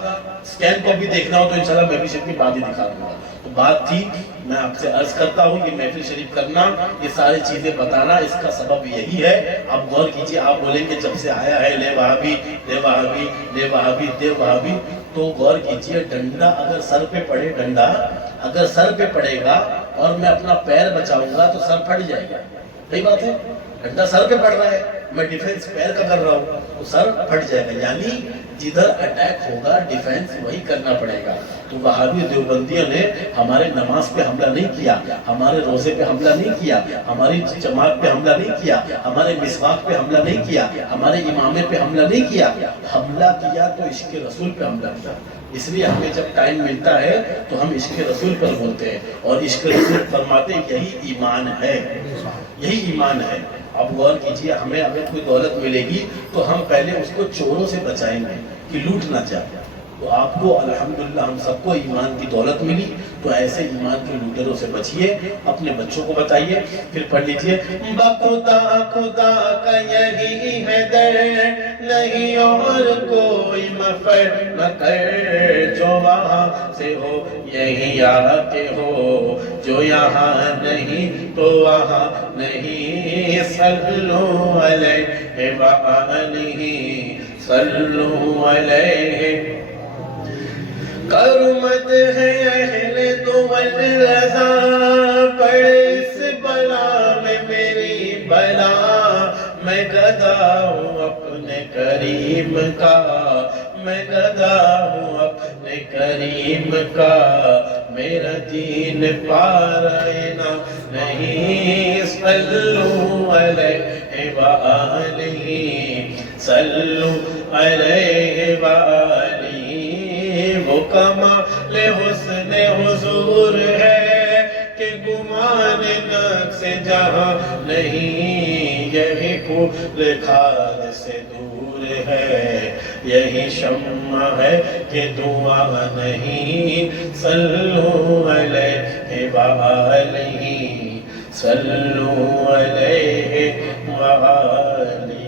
اسکین کاپی دیکھنا ہو تو انشاءاللہ ممبرشپ کی بات ہی دکھا دوں گا۔ تو بات تھی، میں آپ سے عرض کرتا ہوں یہ محفل شریف کرنا، یہ ساری چیزیں بتانا، اس کا سبب یہی ہے۔ آپ غور کیجئے، آپ بولیں کہ جب سے آیا ہے لے وہابی لے وہابی لے وہابی دے وہابی، تو غور کیجئے ڈنڈا اگر سر پہ پڑے، ڈنڈا اگر سر پہ پڑے گا اور میں اپنا پیر بچاؤں گا تو سر پھٹ جائے گا، صحیح بات ہے؟ ڈنڈا سر پہ پڑ رہا ہے، میں ڈیفنس پیر کا کر رہا ہوں تو سر پھٹ جائے گا، یعنی جدھر اٹیک ہوگا ڈیفنس وہی کرنا پڑے گا۔ تو وہابی دیوبندیوں نے ہمارے نماز پہ حملہ نہیں کیا، ہمارے روزے پہ حملہ نہیں کیا، ہماری جماعت پہ حملہ نہیں کیا، ہمارے مسواک پہ حملہ نہیں کیا، ہمارے امامے پہ حملہ نہیں کیا، حملہ کیا تو عشق رسول پہ حملہ کیا۔ اس لیے ہمیں جب ٹائم ملتا ہے تو ہم عشق رسول پر بولتے ہیں، اور عشق رسول فرماتے ہیں یہی ایمان ہے، یہی ایمان ہے۔ اب غور کیجئے، ہمیں اگر کوئی دولت ملے گی تو ہم پہلے اس کو چوروں سے بچائیں گے کہ لوٹ نہ جائے۔ تو آپ کو الحمدللہ ہم سب کو ایمان کی دولت ملی، تو ایسے ایمان کے لوٹروں سے بچیے، اپنے بچوں کو بتائیے۔ پھر پڑھ لیجئے، بخدا خدا کا یہی ہے در، نہیں اور کوئی مفر نہ کر، جو وہاں سے ہو یہی آتے ہو، جو یہاں نہیں تو وہاں نہیں، صلو علیہ وآلہ صلو علیہ۔ کرمت ہے اہل دول رضا، پڑ اس بلا میں میری بلا، میں گدا ہوں اپنے کریم کا، میں گدا ہوں اپنے کریم کا، میرا دین پارائنا نہیں، صلو علیہ وآلہ صلو علیہ وآلہ۔ وہ کمال حسن حضور ہے کہ گمان نقص جہاں نہیں، یہی پھول خار سے دور ہے، یہی شمع ہے کہ دعا نہیں، صلو علیہ وآلہ صلو علیہ وآلہ۔